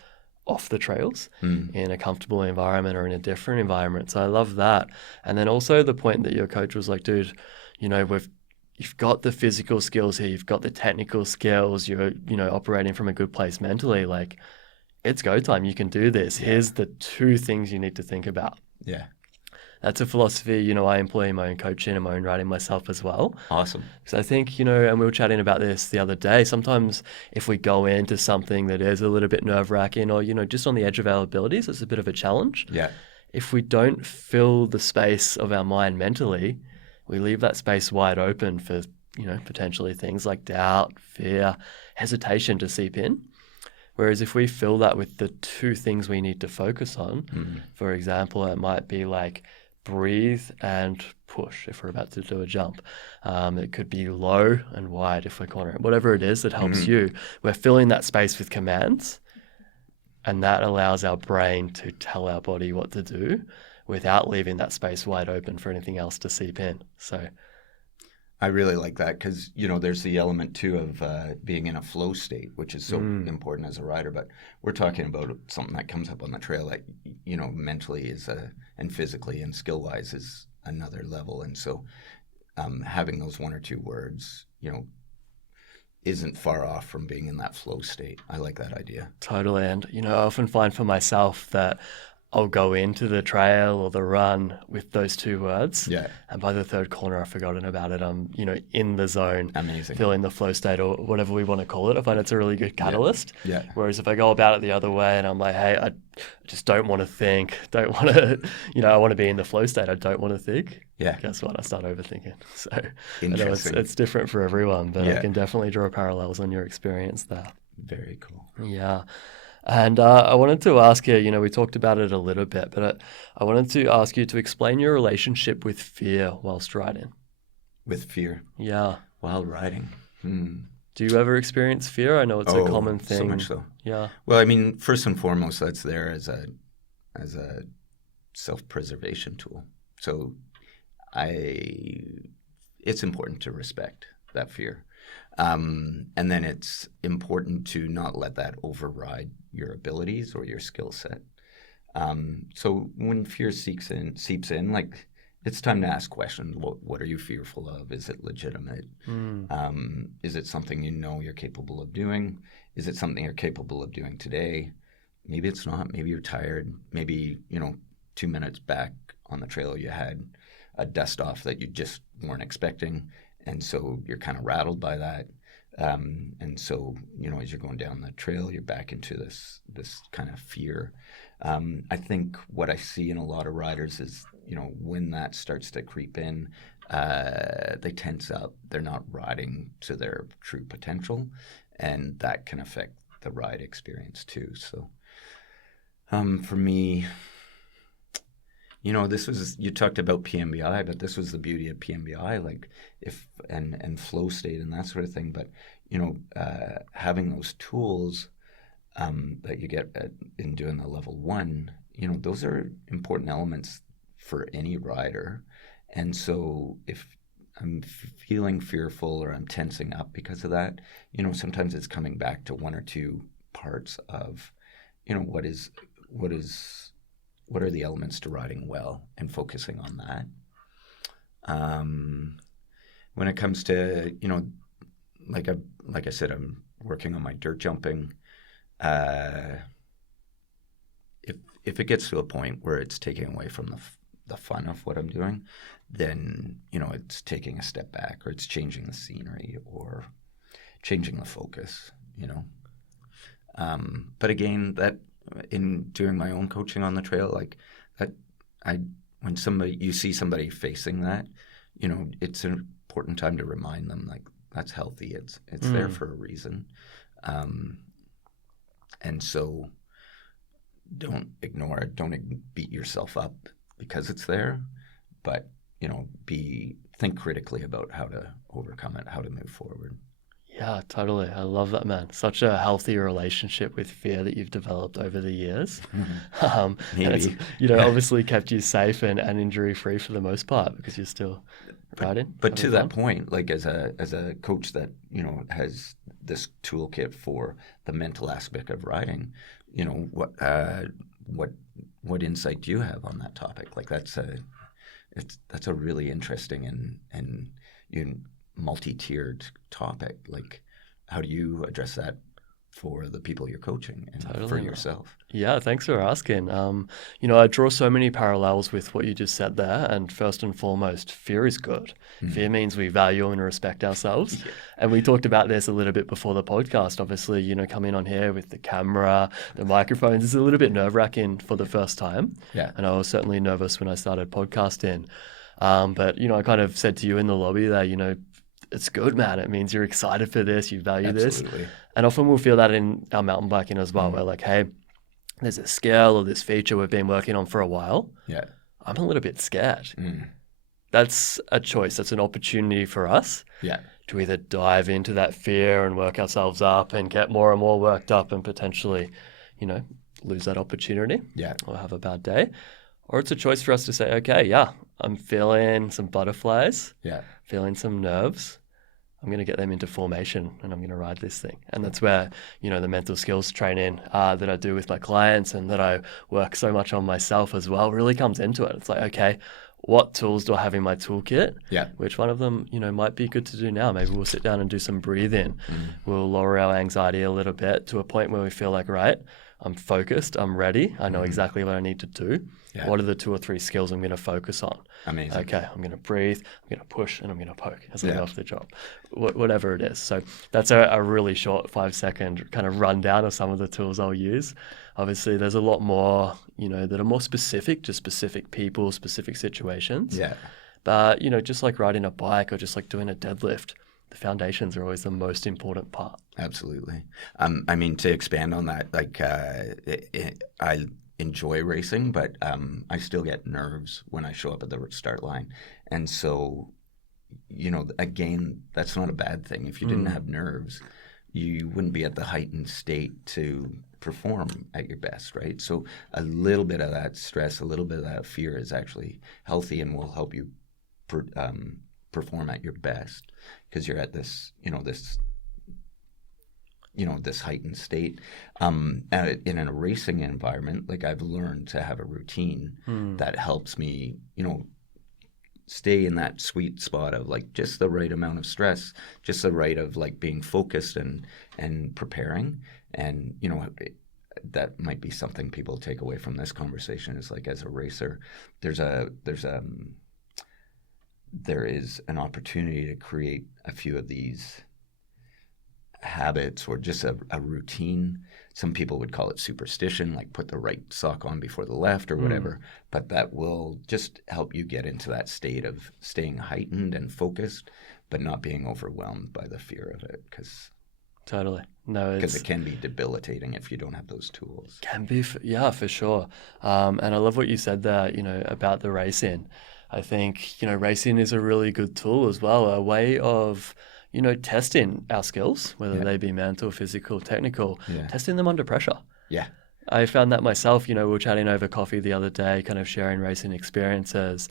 off the trails in a comfortable environment or in a different environment. So I love that. And then also the point that your coach was like, dude, you've got the physical skills here, you've got the technical skills, you're, operating from a good place mentally, like it's go time. You can do this. Here's the 2 things you need to think about. Yeah. That's a philosophy, I employ in my own coaching and my own writing myself as well. Awesome. Because I think, and we were chatting about this the other day, sometimes if we go into something that is a little bit nerve-wracking or, just on the edge of our abilities, it's a bit of a challenge. Yeah. If we don't fill the space of our mind mentally, we leave that space wide open for, potentially things like doubt, fear, hesitation to seep in. Whereas if we fill that with the 2 things we need to focus on, for example, it might be like breathe and push if we're about to do a jump. It could be low and wide if we're cornering. Whatever it is that helps you, we're filling that space with commands, and that allows our brain to tell our body what to do without leaving that space wide open for anything else to seep in. So I really like that because, there's the element too of being in a flow state, which is so important as a rider. But we're talking about something that comes up on the trail that, mentally and physically and skill-wise is another level. And so having those 1 or 2 words, isn't far off from being in that flow state. I like that idea. Totally. And, I often find for myself that I'll go into the trail or the run with those 2 words. Yeah. And by the 3rd corner, I've forgotten about it. I'm, in the zone. Amazing. Feeling the flow state or whatever we want to call it. I find it's a really good catalyst. Yeah. Whereas if I go about it the other way and I'm like, hey, I just don't want to think, don't want to, I want to be in the flow state. I don't want to think. Yeah. Guess what? I start overthinking. So I know Interesting. it's different for everyone, but I can definitely draw parallels on your experience there. Very cool. Yeah. And I wanted to ask you, we talked about it a little bit, but I wanted to ask you to explain your relationship with fear whilst riding. With fear? Yeah. While riding? Do you ever experience fear? I know it's a common thing. So much so. Yeah. Well, I mean, first and foremost, that's there as a self-preservation tool. So it's important to respect that fear. And then it's important to not let that override your abilities or your skill set. So when fear seeps in, like it's time to ask questions. What are you fearful of? Is it legitimate? Is it something you're capable of doing? Is it something you're capable of doing today? Maybe it's not. Maybe you're tired. Maybe, 2 minutes back on the trail you had a dust off that you just weren't expecting. And so you're kind of rattled by that. And so, as you're going down the trail, you're back into this kind of fear. I think what I see in a lot of riders is, when that starts to creep in, they tense up. They're not riding to their true potential. And that can affect the ride experience too. So for me, you talked about PMBI, but this was the beauty of PMBI, like and flow state and that sort of thing. But having those tools that you get in doing the level 1, those are important elements for any rider. And so if I'm feeling fearful or I'm tensing up because of that, sometimes it's coming back to one or two parts of, what are the elements to riding well and focusing on that. When it comes to, like I said, I'm working on my dirt jumping. If it gets to a point where it's taking away from the fun of what I'm doing, then it's taking a step back, or it's changing the scenery, or changing the focus. But again, that in doing my own coaching on the trail, like that, when you see somebody facing that, it's an important time to remind them, like, that's healthy. It's there for a reason. And so don't ignore it. Don't beat yourself up because it's there, but, think critically about how to overcome it, how to move forward. Yeah, totally. I love that, man. Such a healthy relationship with fear that you've developed over the years. And it's, obviously kept you safe and injury-free for the most part, because you're still riding. But to that point, like as a coach that, has this toolkit for the mental aspect of riding, what insight do you have on that topic? Like that's a really interesting and multi-tiered topic. Like, how do you address that for the people you're coaching and for yourself? Yeah, thanks for asking. I draw so many parallels with what you just said there. And first and foremost, fear is good. Mm-hmm. Fear means we value and respect ourselves. Yeah. And we talked about this a little bit before the podcast. Obviously, coming on here with the camera, the microphones is a little bit nerve-wracking for the first time. Yeah. And I was certainly nervous when I started podcasting. But, I kind of said to you in the lobby that, it's good, man. It means you're excited for this. You value Absolutely. this. And often we'll feel that in our mountain biking as well. We're like, hey, there's a skill or this feature we've been working on for a while. Yeah. I'm a little bit scared. That's a choice. That's an opportunity for us to either dive into that fear and work ourselves up and get more and more worked up and potentially, lose that opportunity or have a bad day. Or it's a choice for us to say, okay, I'm feeling some butterflies, feeling some nerves. I'm going to get them into formation and I'm going to ride this thing. And that's where, the mental skills training that I do with my clients and that I work so much on myself as well really comes into it. It's like, okay, what tools do I have in my toolkit? Yeah. Which one of them, might be good to do now? Maybe we'll sit down and do some breathing. We'll lower our anxiety a little bit to a point where we feel like, right, I'm focused, I'm ready, I know exactly what I need to do. Yeah. What are the 2 or 3 skills I'm going to focus on? Amazing. Okay, I'm going to breathe, I'm going to push, and I'm going to poke as I go off the job. Whatever it is. So that's a really short 5-second kind of rundown of some of the tools I'll use. Obviously, there's a lot more, that are more specific to specific people, specific situations. Yeah. But, just like riding a bike or just like doing a deadlift, the foundations are always the most important part. Absolutely. To expand on that, like I enjoy racing, but I still get nerves when I show up at the start line. And so, again, that's not a bad thing. If you didn't have nerves, you wouldn't be at the heightened state to perform at your best, right? So a little bit of that stress, a little bit of that fear is actually healthy and will help you perform at your best, because you're at this heightened state. In a racing environment, like I've learned to have a routine that helps me, stay in that sweet spot of like just the right amount of stress, just the right of like being focused and preparing. And, that might be something people take away from this conversation is like, as a racer, there is an opportunity to create a few of these habits or just a routine. Some people would call it superstition, like put the right sock on before the left or whatever, but that will just help you get into that state of staying heightened and focused, but not being overwhelmed by the fear of it. Totally. No, because it can be debilitating if you don't have those tools. can be, for sure. And I love what you said there, about the racing. I think, racing is a really good tool as well, a way of, testing our skills, whether they be mental, physical, technical, testing them under pressure. Yeah. I found that myself, we were chatting over coffee the other day, kind of sharing racing experiences.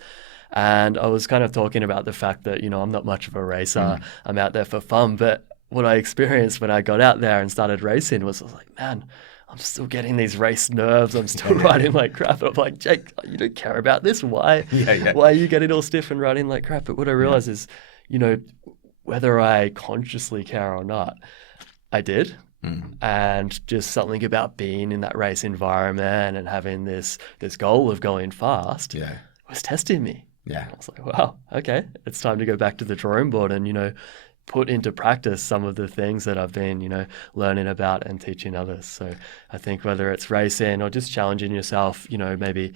And I was kind of talking about the fact that, I'm not much of a racer. I'm out there for fun. But what I experienced when I got out there and started racing was, I was like, man, I'm still getting these race nerves. I'm still riding like crap. And I'm like, Jake, you don't care about this. Why? Why are you getting all stiff and riding like crap? But what I realized is, whether I consciously care or not, I did. And just something about being in that race environment and having this goal of going fast was testing me. Yeah. I was like, wow, okay, it's time to go back to the drawing board and, put into practice some of the things that I've been, learning about and teaching others. So I think whether it's racing or just challenging yourself, maybe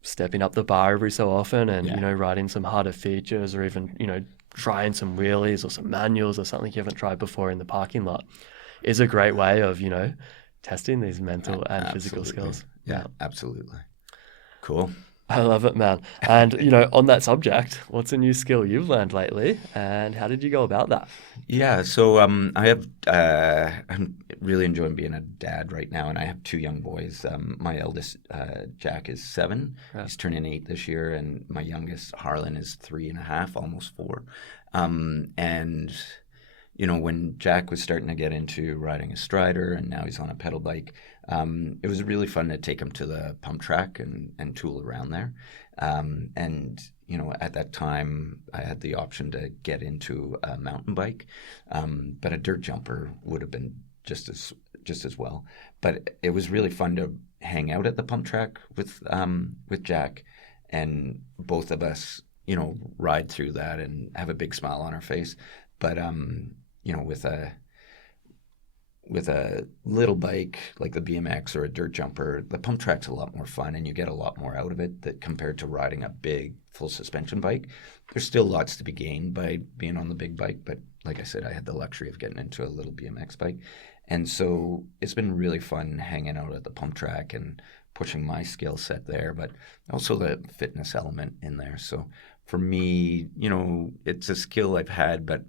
stepping up the bar every so often and, riding some harder features or even, trying some wheelies or some manuals or something you haven't tried before in the parking lot is a great way of, testing these mental and physical skills. Yeah, absolutely. Cool. I love it, man. And, on that subject, what's a new skill you've learned lately and how did you go about that? Yeah, so I'm really enjoying being a dad right now, and I have 2 young boys. My eldest, Jack, is 7. Right. He's turning 8 this year, and my youngest, Harlan, is 3.5, almost 4. And when Jack was starting to get into riding a strider and now he's on a pedal bike, it was really fun to take him to the pump track and tool around there. And at that time, I had the option to get into a mountain bike, but a dirt jumper would have been just as well. But it was really fun to hang out at the pump track with Jack, and both of us, ride through that and have a big smile on our face. But with a little bike like the BMX or a dirt jumper, the pump track's a lot more fun and you get a lot more out of it that compared to riding a big full suspension bike. There's still lots to be gained by being on the big bike, but like I said, I had the luxury of getting into a little BMX bike. And so it's been really fun hanging out at the pump track and pushing my skill set there, but also the fitness element in there. So for me, it's a skill I've had, but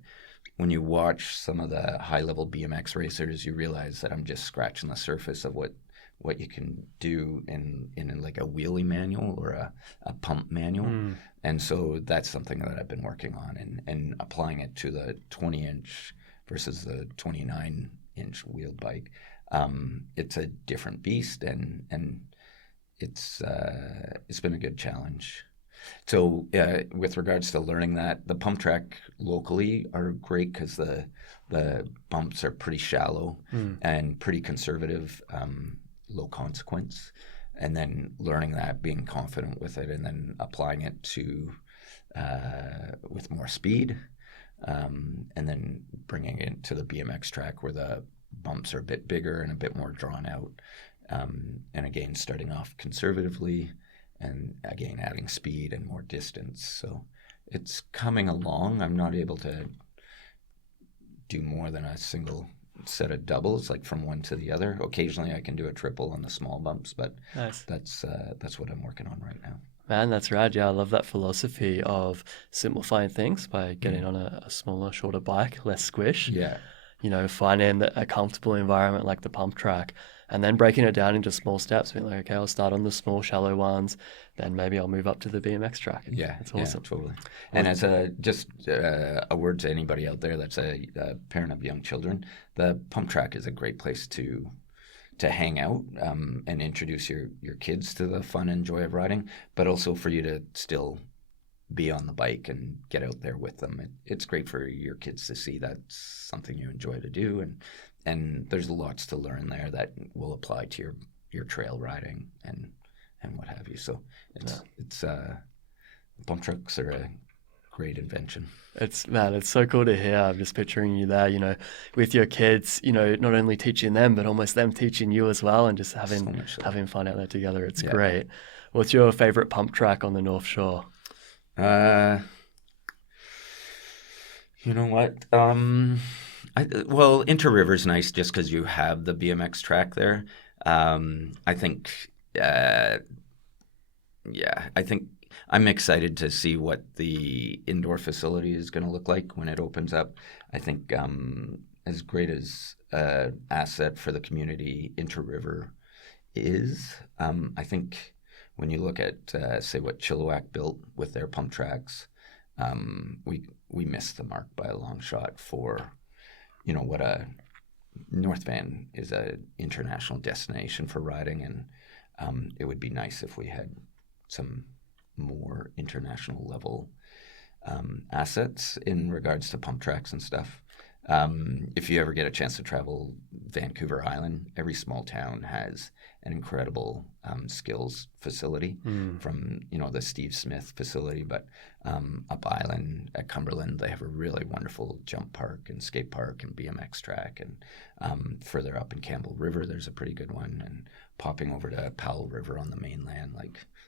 when you watch some of the high-level BMX racers, you realize that I'm just scratching the surface of what you can do in like a wheelie manual or a pump manual. And so that's something that I've been working on and applying it to the 20-inch versus the 29-inch wheeled bike. It's a different beast, and it's been a good challenge. So with regards to learning that, the pump track locally are great because the bumps are pretty shallow and pretty conservative, low consequence. And then learning that, being confident with it, and then applying it to with more speed, and then bringing it to the BMX track where the bumps are a bit bigger and a bit more drawn out. And again, starting off conservatively, and again, adding speed and more distance. So it's coming along. I'm not able to do more than a single set of doubles, like from one to the other. Occasionally I can do a triple on the small bumps, but nice. That's what I'm working on right now. Man, that's rad. Yeah, I love that philosophy of simplifying things by getting on a smaller, shorter bike, less squish. Yeah. Finding a comfortable environment like the pump track, and then breaking it down into small steps, being like, okay, I'll start on the small, shallow ones, then maybe I'll move up to the BMX track. Yeah, it's awesome. Yeah, totally. And as a word to anybody out there that's a parent of young children, the pump track is a great place to hang out and introduce your kids to the fun and joy of riding, but also for you to still be on the bike and get out there with them. It's great for your kids to see that's something you enjoy to do, and there's lots to learn there that will apply to your trail riding and what have you. So it's pump trucks are a great invention. It's so cool to hear. I'm just picturing you there, with your kids, not only teaching them, but almost them teaching you as well, and just having fun out there together. It's great. What's your favorite pump track on the North Shore? You know what? Well, Inter-River's nice just because you have the BMX track there. I think, I think I'm excited to see what the indoor facility is going to look like when it opens up. I think as great as asset for the community Inter-River is, I think when you look at, say, what Chilliwack built with their pump tracks, we missed the mark by a long shot for, what a North Van is an international destination for riding, and it would be nice if we had some more international level assets in regards to pump tracks and stuff. If you ever get a chance to travel Vancouver Island, every small town has an incredible skills facility from, the Steve Smith facility. But up island at Cumberland, they have a really wonderful jump park and skate park and BMX track. And further up in Campbell River, there's a pretty good one. And popping over to Powell River on the mainland,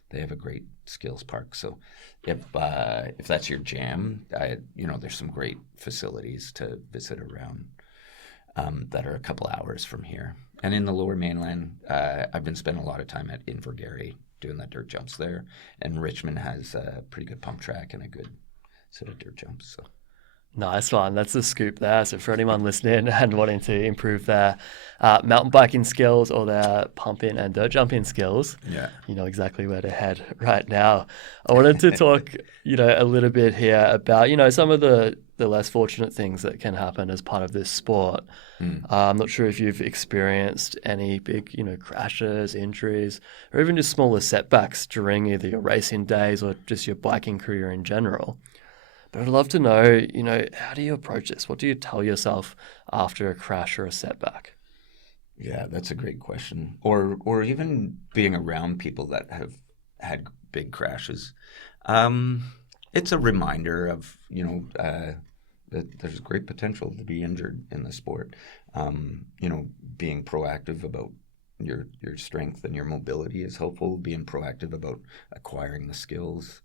they have a great skills park. So if that's your jam, there's some great facilities to visit around that are a couple hours from here. And in the lower mainland, I've been spending a lot of time at Invergary doing the dirt jumps there. And Richmond has a pretty good pump track and a good set of dirt jumps. So. Nice one. That's the scoop there. So for anyone listening and wanting to improve their mountain biking skills or their pumping and dirt jumping skills, you know exactly where to head right now. I wanted to talk, a little bit here about, some of the less fortunate things that can happen as part of this sport. I'm not sure if you've experienced any big, crashes, injuries, or even just smaller setbacks during either your racing days or just your biking career in general. But I'd love to know, how do you approach this? What do you tell yourself after a crash or a setback? Yeah, that's a great question. Or even being around people that have had big crashes. It's a reminder of, that there's great potential to be injured in the sport. Being proactive about your strength and your mobility is helpful. Being proactive about acquiring the skills,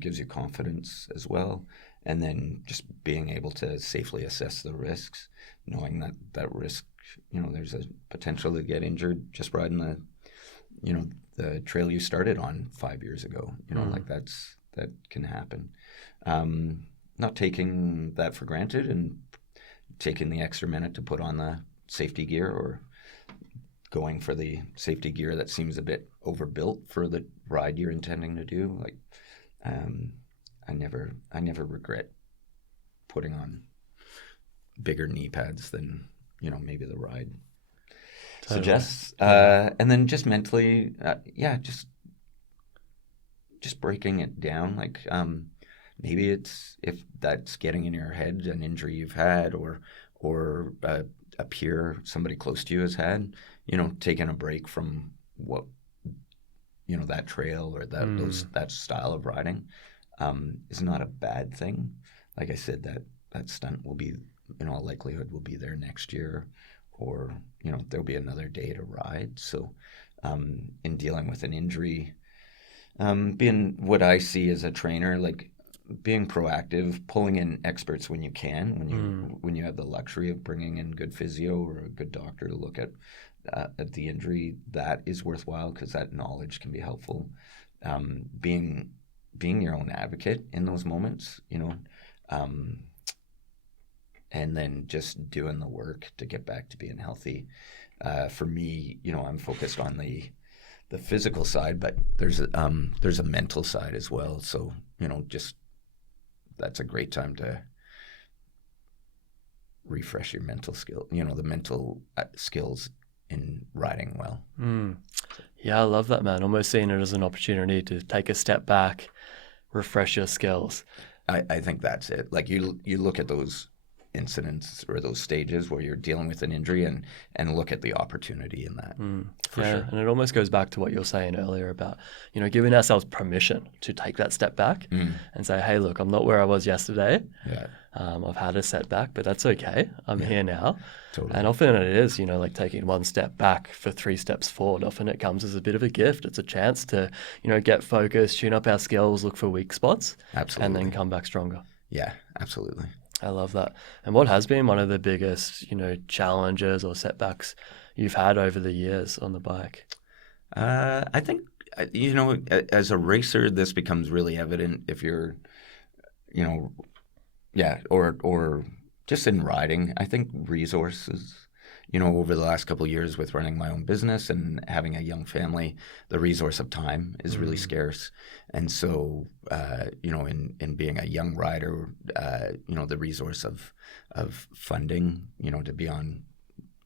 gives you confidence as well. And then just being able to safely assess the risks, knowing that risk, there's a potential to get injured just riding the trail you started on 5 years ago. That can happen. Not taking that for granted and taking the extra minute to put on the safety gear or going for the safety gear that seems a bit overbuilt for the ride you're intending to do. I never regret putting on bigger knee pads than, maybe the ride suggests. And then just mentally, just breaking it down. Maybe it's if that's getting in your head, an injury you've had or a peer, somebody close to you has had, taking a break from what, that trail or that style of riding is not a bad thing. Like I said, that stunt will be, likelihood will be there next year, or, there'll be another day to ride. So in dealing with an injury, being what I see as a trainer, being proactive, pulling in experts when you can, when you have the luxury of bringing in good physio or a good doctor to look at the injury, that is worthwhile because that knowledge can be helpful. Being your own advocate in those moments, and then just doing the work to get back to being healthy. For me, I'm focused on the physical side, but there's a mental side as well. So, just that's a great time to refresh your mental skill, the mental skills in riding well. Yeah, I love that, man. Almost seeing it as an opportunity to take a step back, refresh your skills. I think that's it. You look at those incidents or those stages where you're dealing with an injury and look at the opportunity in that. For sure. And it almost goes back to what you were saying earlier about, giving ourselves permission to take that step back and say, hey, look, I'm not where I was yesterday. Yeah. I've had a setback, but that's okay. I'm here now. Totally. And often it is, taking one step back for 3 steps forward. Often it comes as a bit of a gift. It's a chance to, get focused, tune up our skills, look for weak spots. Absolutely. And then come back stronger. Yeah, absolutely. I love that. And what has been one of the biggest, challenges or setbacks you've had over the years on the bike? I think, as a racer, this becomes really evident if you're, you know, yeah, or just in riding. I think resources, over the last couple of years with running my own business and having a young family, the resource of time is really scarce. And so, in being a young rider, the resource of funding, to be on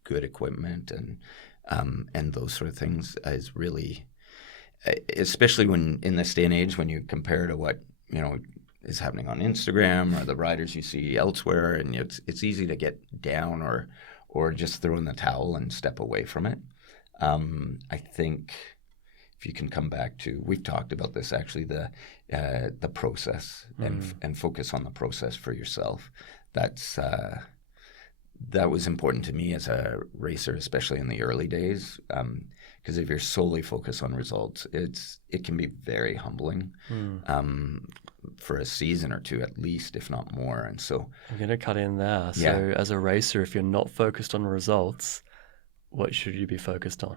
good equipment and those sort of things is really, especially when in this day and age, when you compare to what, is happening on Instagram or the riders you see elsewhere, and it's easy to get down or just throw in the towel and step away from it. I think if you can come back to, we've talked about this actually, the process and focus on the process for yourself. That was important to me as a racer, especially in the early days, because if you're solely focused on results, it can be very humbling for a season or two at least, if not more. And so I'm going to cut in there. So as a racer, if you're not focused on results, what should you be focused on?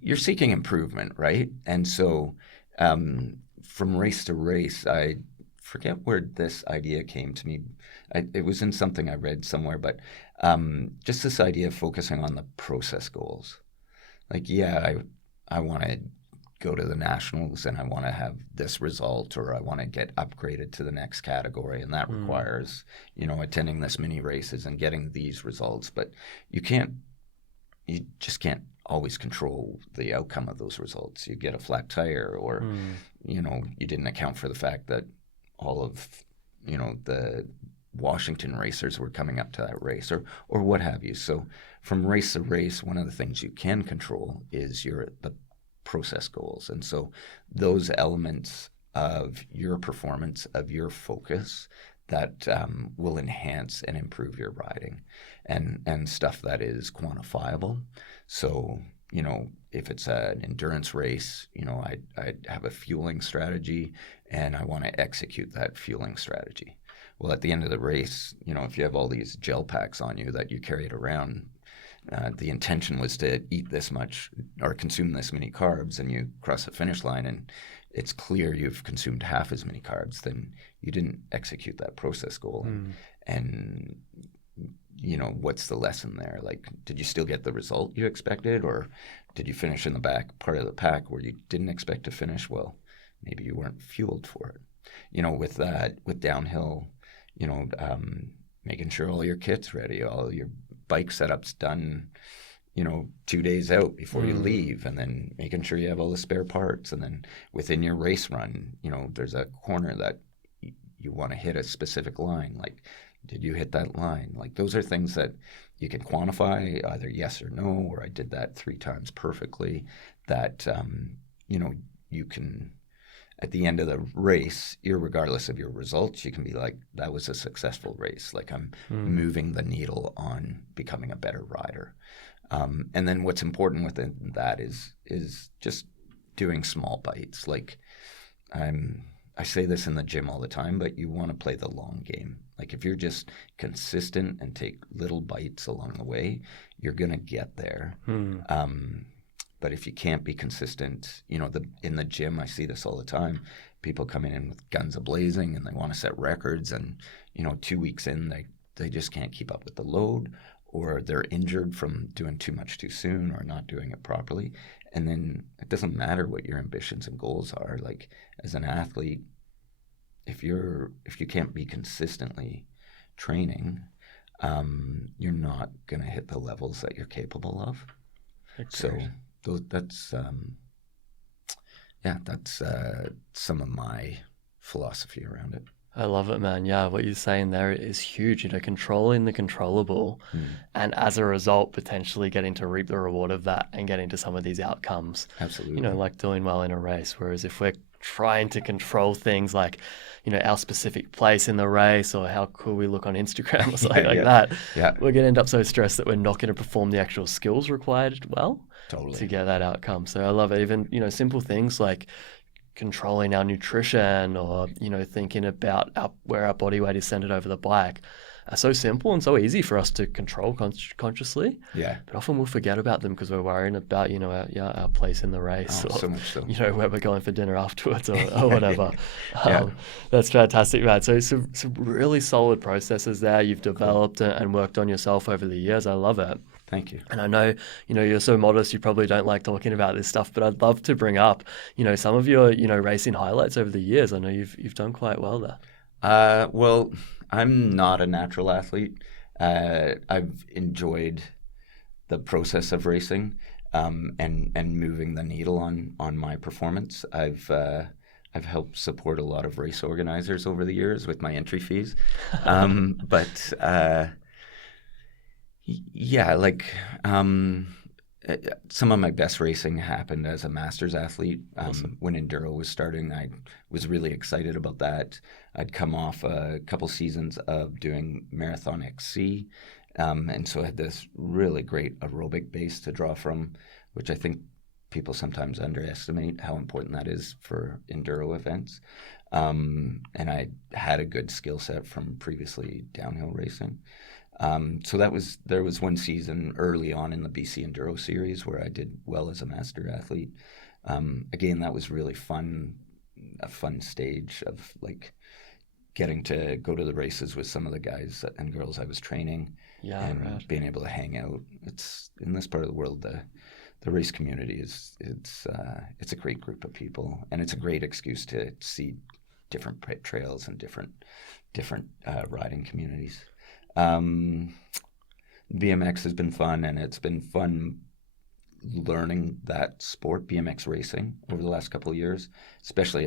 You're seeking improvement, right? And so from race to race, I forget where this idea came to me. It was in something I read somewhere, but just this idea of focusing on the process goals. Like, I want to go to the nationals and I want to have this result, or I want to get upgraded to the next category, and that requires, attending this many races and getting these results. But you just can't always control the outcome of those results. You get a flat tire, or you didn't account for the fact that all of the Washington racers were coming up to that race, or what have you. So from race to race, one of the things you can control is the process goals. And so those elements of your performance, of your focus, that will enhance and improve your riding, and stuff that is quantifiable. So, if it's an endurance race, I'd have a fueling strategy, and I want to execute that fueling strategy. Well, at the end of the race, if you have all these gel packs on you that you carried around, the intention was to eat this much or consume this many carbs, and you cross the finish line and it's clear you've consumed half as many carbs, then you didn't execute that process goal. And what's the lesson there? Like, did you still get the result you expected, or did you finish in the back part of the pack where you didn't expect to finish? Well, maybe you weren't fueled for it. With downhill, making sure all your kit's ready, all your bike setup's done, 2 days out before you leave, and then making sure you have all the spare parts. And then within your race run, there's a corner that you want to hit a specific line. Like, did you hit that line? Like, those are things that you can quantify, either yes or no, or I did that 3 times perfectly. That, you can, at the end of the race, irregardless of your results, you can be like, that was a successful race. Like, I'm moving the needle on becoming a better rider. And then what's important within that is just doing small bites. Like, I say this in the gym all the time, but you want to play the long game. Like, if you're just consistent and take little bites along the way, you're going to get there. But if you can't be consistent, in the gym, I see this all the time. People coming in with guns a-blazing and they want to set records, and 2 weeks in, they just can't keep up with the load, or they're injured from doing too much too soon or not doing it properly. And then it doesn't matter what your ambitions and goals are. Like, as an athlete, if you can't be consistently training, you're not going to hit the levels that you're capable of. So that's some of my philosophy around it. I love it, man. Yeah, what you're saying there is huge. Controlling the controllable, and as a result, potentially getting to reap the reward of that and getting to some of these outcomes. Absolutely. Like doing well in a race. Whereas if we're trying to control things like, our specific place in the race, or how cool we look on Instagram or something that, we're going to end up so stressed that we're not going to perform the actual skills required well to get that outcome. So I love it. Even, simple things like controlling our nutrition or, thinking about where our body weight is centered over the bike are so simple and so easy for us to control consciously. Yeah. But often we'll forget about them because we're worrying about, our place in the race, Oh, or, so much so. where we're going for dinner afterwards, or whatever. Yeah. That's fantastic, Matt. So some really solid processes there you've developed and worked on yourself over the years. I love it. Thank you. And I know, you're so modest, you probably don't like talking about this stuff, but I'd love to bring up, some of your, racing highlights over the years. I know you've done quite well there. Well, I'm not a natural athlete. I've enjoyed the process of racing, and moving the needle on my performance. I've helped support a lot of race organizers over the years with my entry fees, but. Yeah, some of my best racing happened as a masters athlete. Awesome. When enduro was starting, I was really excited about that. I'd come off a couple seasons of doing Marathon XC, and so I had this really great aerobic base to draw from, which I think people sometimes underestimate how important that is for enduro events. And I had a good skill set from previously downhill racing. So there was one season early on in the BC Enduro Series where I did well as a master athlete. Again, that was really fun, a fun stage of getting to go to the races with some of the guys and girls I was training, and being able to hang out. It's in this part of the world, the race community it's a great group of people, and it's a great excuse to see different trails and different riding communities. BMX has been fun, and it's been fun learning that sport, BMX racing, over the last couple of years, especially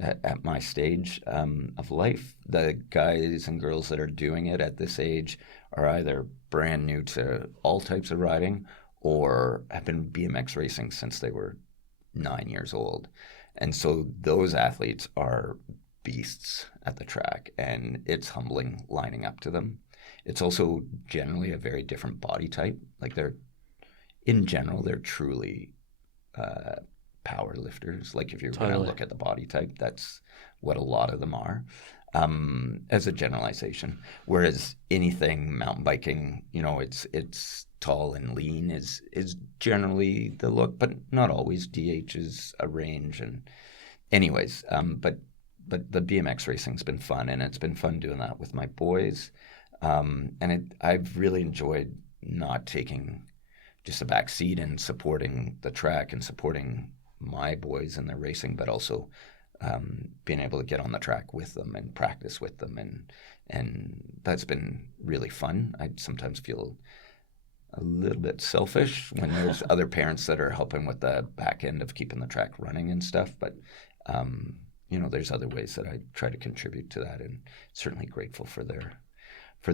at my stage of life. The guys and girls that are doing it at this age are either brand new to all types of riding or have been BMX racing since they were 9 years old. And so those athletes are beasts at the track, and it's humbling lining up to them. It's also generally a very different body type. They're truly power lifters. If you're going to look at the body type, that's what a lot of them are, as a generalization. Whereas anything mountain biking, it's tall and lean is generally the look, but not always. DH is a range, and anyways, but the BMX racing's been fun, and it's been fun doing that with my boys. I've really enjoyed not taking just a back seat and supporting the track and supporting my boys in their racing, but also being able to get on the track with them and practice with them, and that's been really fun. I sometimes feel a little bit selfish when there's other parents that are helping with the back end of keeping the track running and stuff, but there's other ways that I try to contribute to that, and certainly grateful for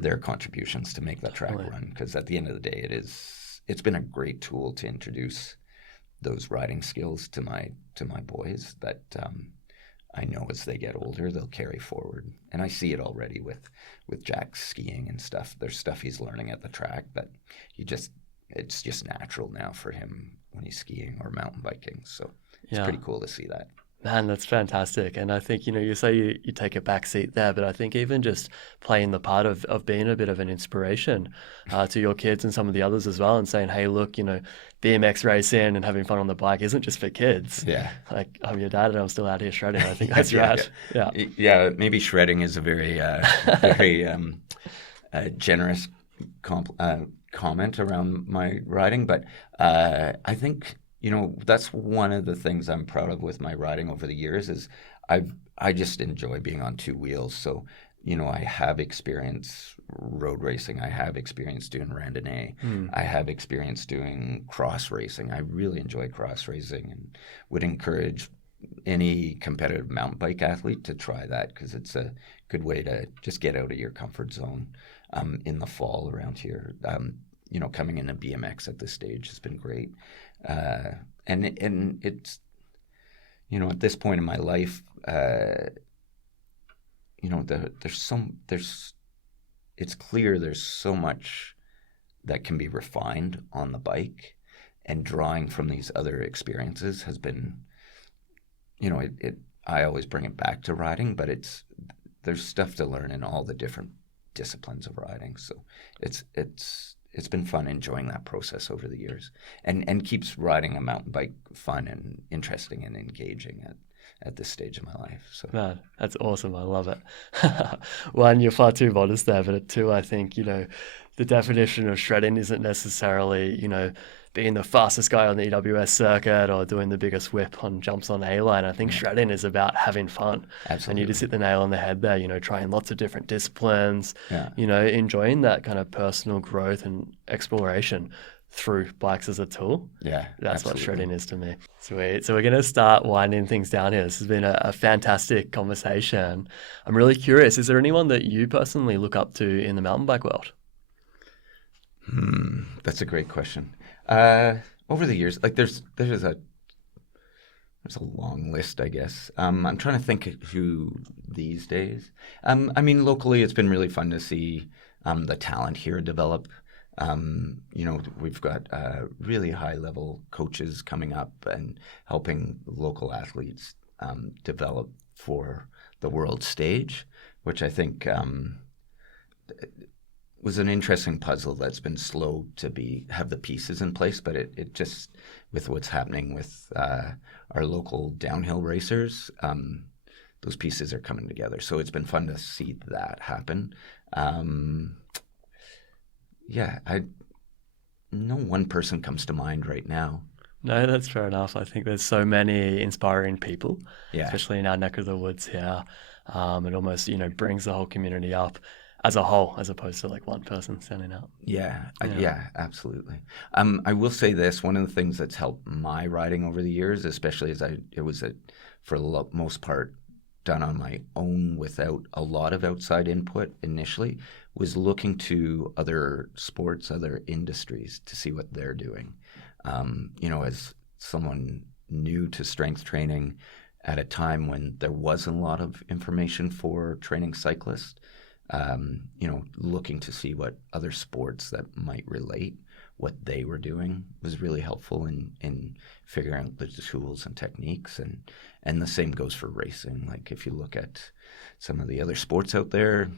their contributions to make that track run, because at the end of the day, it's been a great tool to introduce those riding skills to my boys that I know as they get older they'll carry forward. And I see it already with Jack skiing and stuff. There's stuff he's learning at the track that it's just natural now for him when he's skiing or mountain biking. So it's pretty cool to see that. Man, that's fantastic. And I think, you say you take a back seat there, but I think even just playing the part of being a bit of an inspiration to your kids and some of the others as well, and saying, hey, look, BMX racing and having fun on the bike isn't just for kids. Yeah. I'm your dad and I'm still out here shredding. I think that's rad. Yeah, maybe shredding is a very, very generous comment around my riding, but I think that's one of the things I'm proud of with my riding over the years is I just enjoy being on two wheels. So, I have experience road racing. I have experience doing randonnée. I have experience doing cross racing. I really enjoy cross racing and would encourage any competitive mountain bike athlete to try that, because it's a good way to just get out of your comfort zone in the fall around here. Coming into BMX at this stage has been great. And it's, at this point in my life, it's clear there's so much that can be refined on the bike, and drawing from these other experiences has been I always bring it back to riding, but there's stuff to learn in all the different disciplines of riding. So it's been fun enjoying that process over the years, and keeps riding a mountain bike fun and interesting and engaging at this stage of my life. So Man, that's awesome. I love it. One, you're far too modest there, but two, I think, the definition of shredding isn't necessarily, being the fastest guy on the EWS circuit or doing the biggest whip on jumps on A-line. I think shredding is about having fun. absolutely. And you just hit the nail on the head there, trying lots of different disciplines, Yeah. Enjoying that kind of personal growth and exploration through bikes as a tool. Yeah, That's absolutely. what shredding is to me. Sweet. So we're going to start winding things down here. This has been a fantastic conversation. I'm really curious, is there anyone that you personally look up to in the mountain bike world? That's a great question. Over the years, like there's a long list, I guess. I'm trying to think who these days. Locally, it's been really fun to see the talent here develop. We've got really high-level coaches coming up and helping local athletes develop for the world stage, which I think was an interesting puzzle that's been slow to have the pieces in place, but it just, with what's happening with our local downhill racers, those pieces are coming together. So it's been fun to see that happen. No one person comes to mind right now. No, that's fair enough. I think there's so many inspiring people, Yeah. especially in our neck of the woods here. It almost, brings the whole community up as a whole, as opposed to like one person standing out. Yeah, absolutely. I will say this, one of the things that's helped my riding over the years, especially as it was for the most part done on my own without a lot of outside input initially, was looking to other sports, other industries to see what they're doing. As someone new to strength training at a time when there wasn't a lot of information for training cyclists, looking to see what other sports that might relate, what they were doing was really helpful in figuring out the tools and techniques. And the same goes for racing. Like if you look at some of the other sports out there,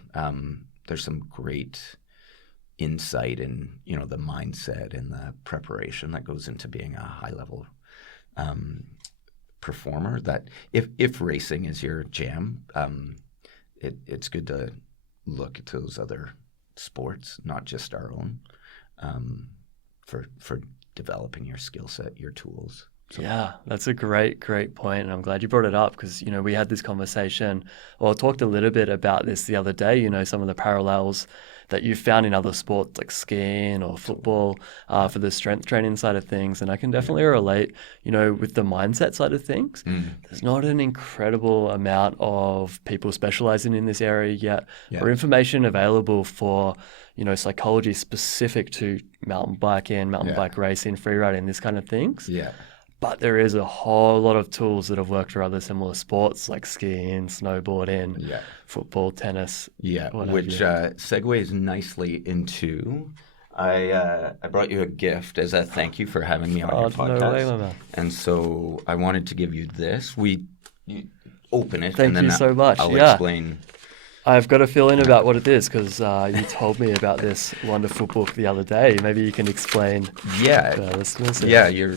there's some great insight in, the mindset and the preparation that goes into being a high-level performer, that if racing is your jam, it's good to look at those other sports, not just our own, for developing your skill set, your tools. So. Yeah, that's a great point. And I'm glad you brought it up because, we had this conversation or talked a little bit about this the other day, some of the parallels that you found in other sports like skiing or football for the strength training side of things. And I can definitely relate, with the mindset side of things. There's not an incredible amount of people specializing in this area yet or information available for, psychology specific to mountain biking, mountain bike racing, free riding, this kind of things. Yeah. But there is a whole lot of tools that have worked for other similar sports like skiing, snowboarding, football, tennis. Yeah, which segues nicely into I brought you a gift as a thank you for having me on your podcast. No way, my man. And so I wanted to give you this. You open it. Thank and then you so much. I'll explain. I've got a feeling about what it is because you told me about this wonderful book the other day. Maybe you can explain to our listeners. Yeah, you're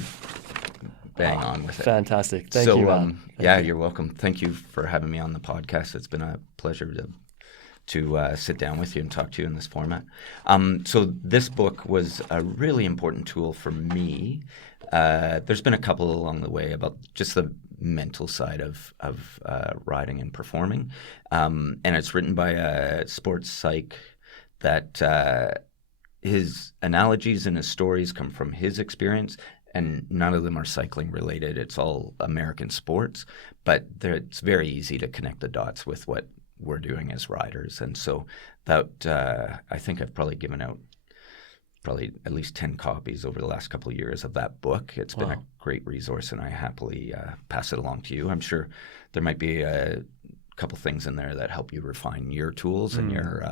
bang on with it. Fantastic. Thank you. Thank you. You're welcome. Thank you for having me on the podcast. It's been a pleasure to sit down with you and talk to you in this format. So this book was a really important tool for me. There's been a couple along the way about just the mental side of riding and performing. And it's written by a sports psych that his analogies and his stories come from his experience. And none of them are cycling related. It's all American sports, but it's very easy to connect the dots with what we're doing as riders. And so that I think I've probably given out at least 10 copies over the last couple of years of that book. It's been a great resource, and I happily pass it along to you. I'm sure there might be a couple things in there that help you refine your tools and your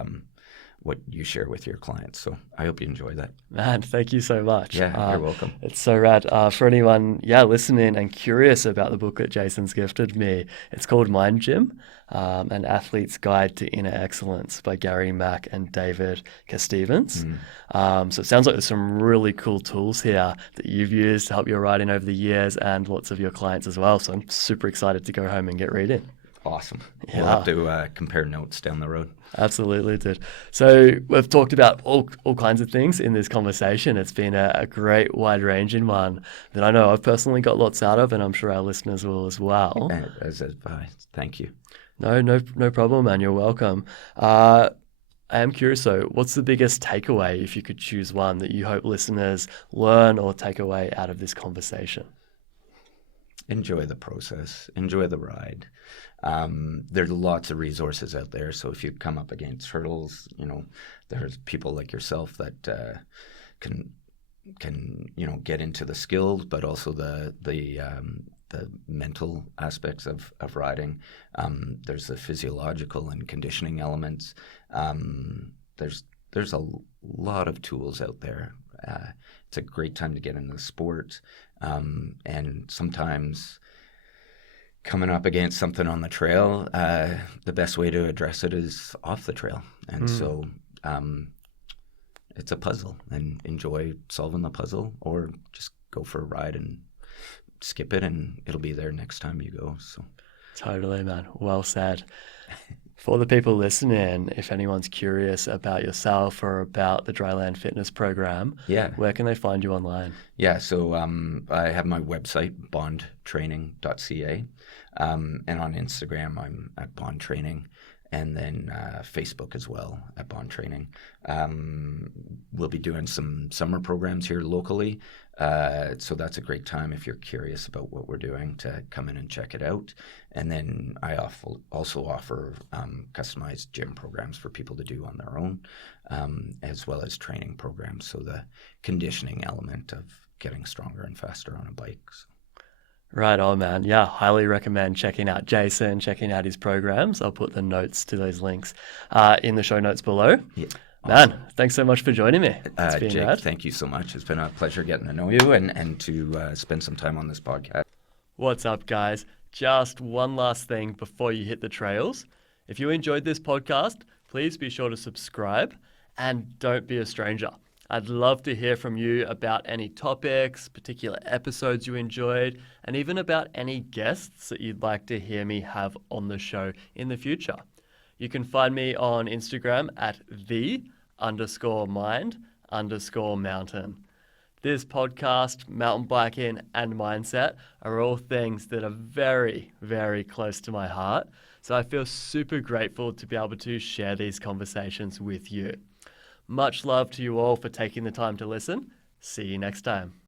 what you share with your clients. So I hope you enjoy that. Man, thank you so much. Yeah, you're welcome. It's so rad. For anyone, listening and curious about the book that Jason's gifted me, it's called Mind Gym, An Athlete's Guide to Inner Excellence by Gary Mack and David Stevens. So it sounds like there's some really cool tools here that you've used to help your riding over the years and lots of your clients as well. So I'm super excited to go home and get reading. Awesome. We'll have to compare notes down the road. Absolutely, dude. So we've talked about all kinds of things in this conversation. It's been a great wide-ranging one that I know I've personally got lots out of, and I'm sure our listeners will as well. Thank you. No problem, man. You're welcome. I am curious, though, what's the biggest takeaway, if you could choose one, that you hope listeners learn or take away out of this conversation? Enjoy the process. Enjoy the ride. There's lots of resources out there. So if you come up against hurdles, there's people like yourself that can get into the skills, but also the mental aspects of riding. There's the physiological and conditioning elements. There's a lot of tools out there. It's a great time to get into the sport, and sometimes coming up against something on the trail, the best way to address it is off the trail. And so it's a puzzle, and enjoy solving the puzzle, or just go for a ride and skip it, and it'll be there next time you go. So totally, man. Well said. For the people listening, if anyone's curious about yourself or about the Dryland Fitness program, where can they find you online? Yeah, so I have my website, bondtraining.ca, and on Instagram, I'm at Bond Training, and then Facebook as well at Bond Training. We'll be doing some summer programs here locally, so that's a great time if you're curious about what we're doing to come in and check it out. And then I also offer customized gym programs for people to do on their own, as well as training programs, so the conditioning element of getting stronger and faster on a bike. So. Right on, man. Yeah, highly recommend checking out Jason, checking out his programs. I'll put the notes to those links in the show notes below. Yeah. Man, thanks so much for joining me. It's been Jake, rad. Thank you so much. It's been a pleasure getting to know you and to spend some time on this podcast. What's up, guys? Just one last thing before you hit the trails. If you enjoyed this podcast, please be sure to subscribe and don't be a stranger. I'd love to hear from you about any topics, particular episodes you enjoyed, and even about any guests that you'd like to hear me have on the show in the future. You can find me on Instagram at _mind_mountain. This podcast, mountain biking, and mindset are all things that are very, very close to my heart. So I feel super grateful to be able to share these conversations with you. Much love to you all for taking the time to listen. See you next time.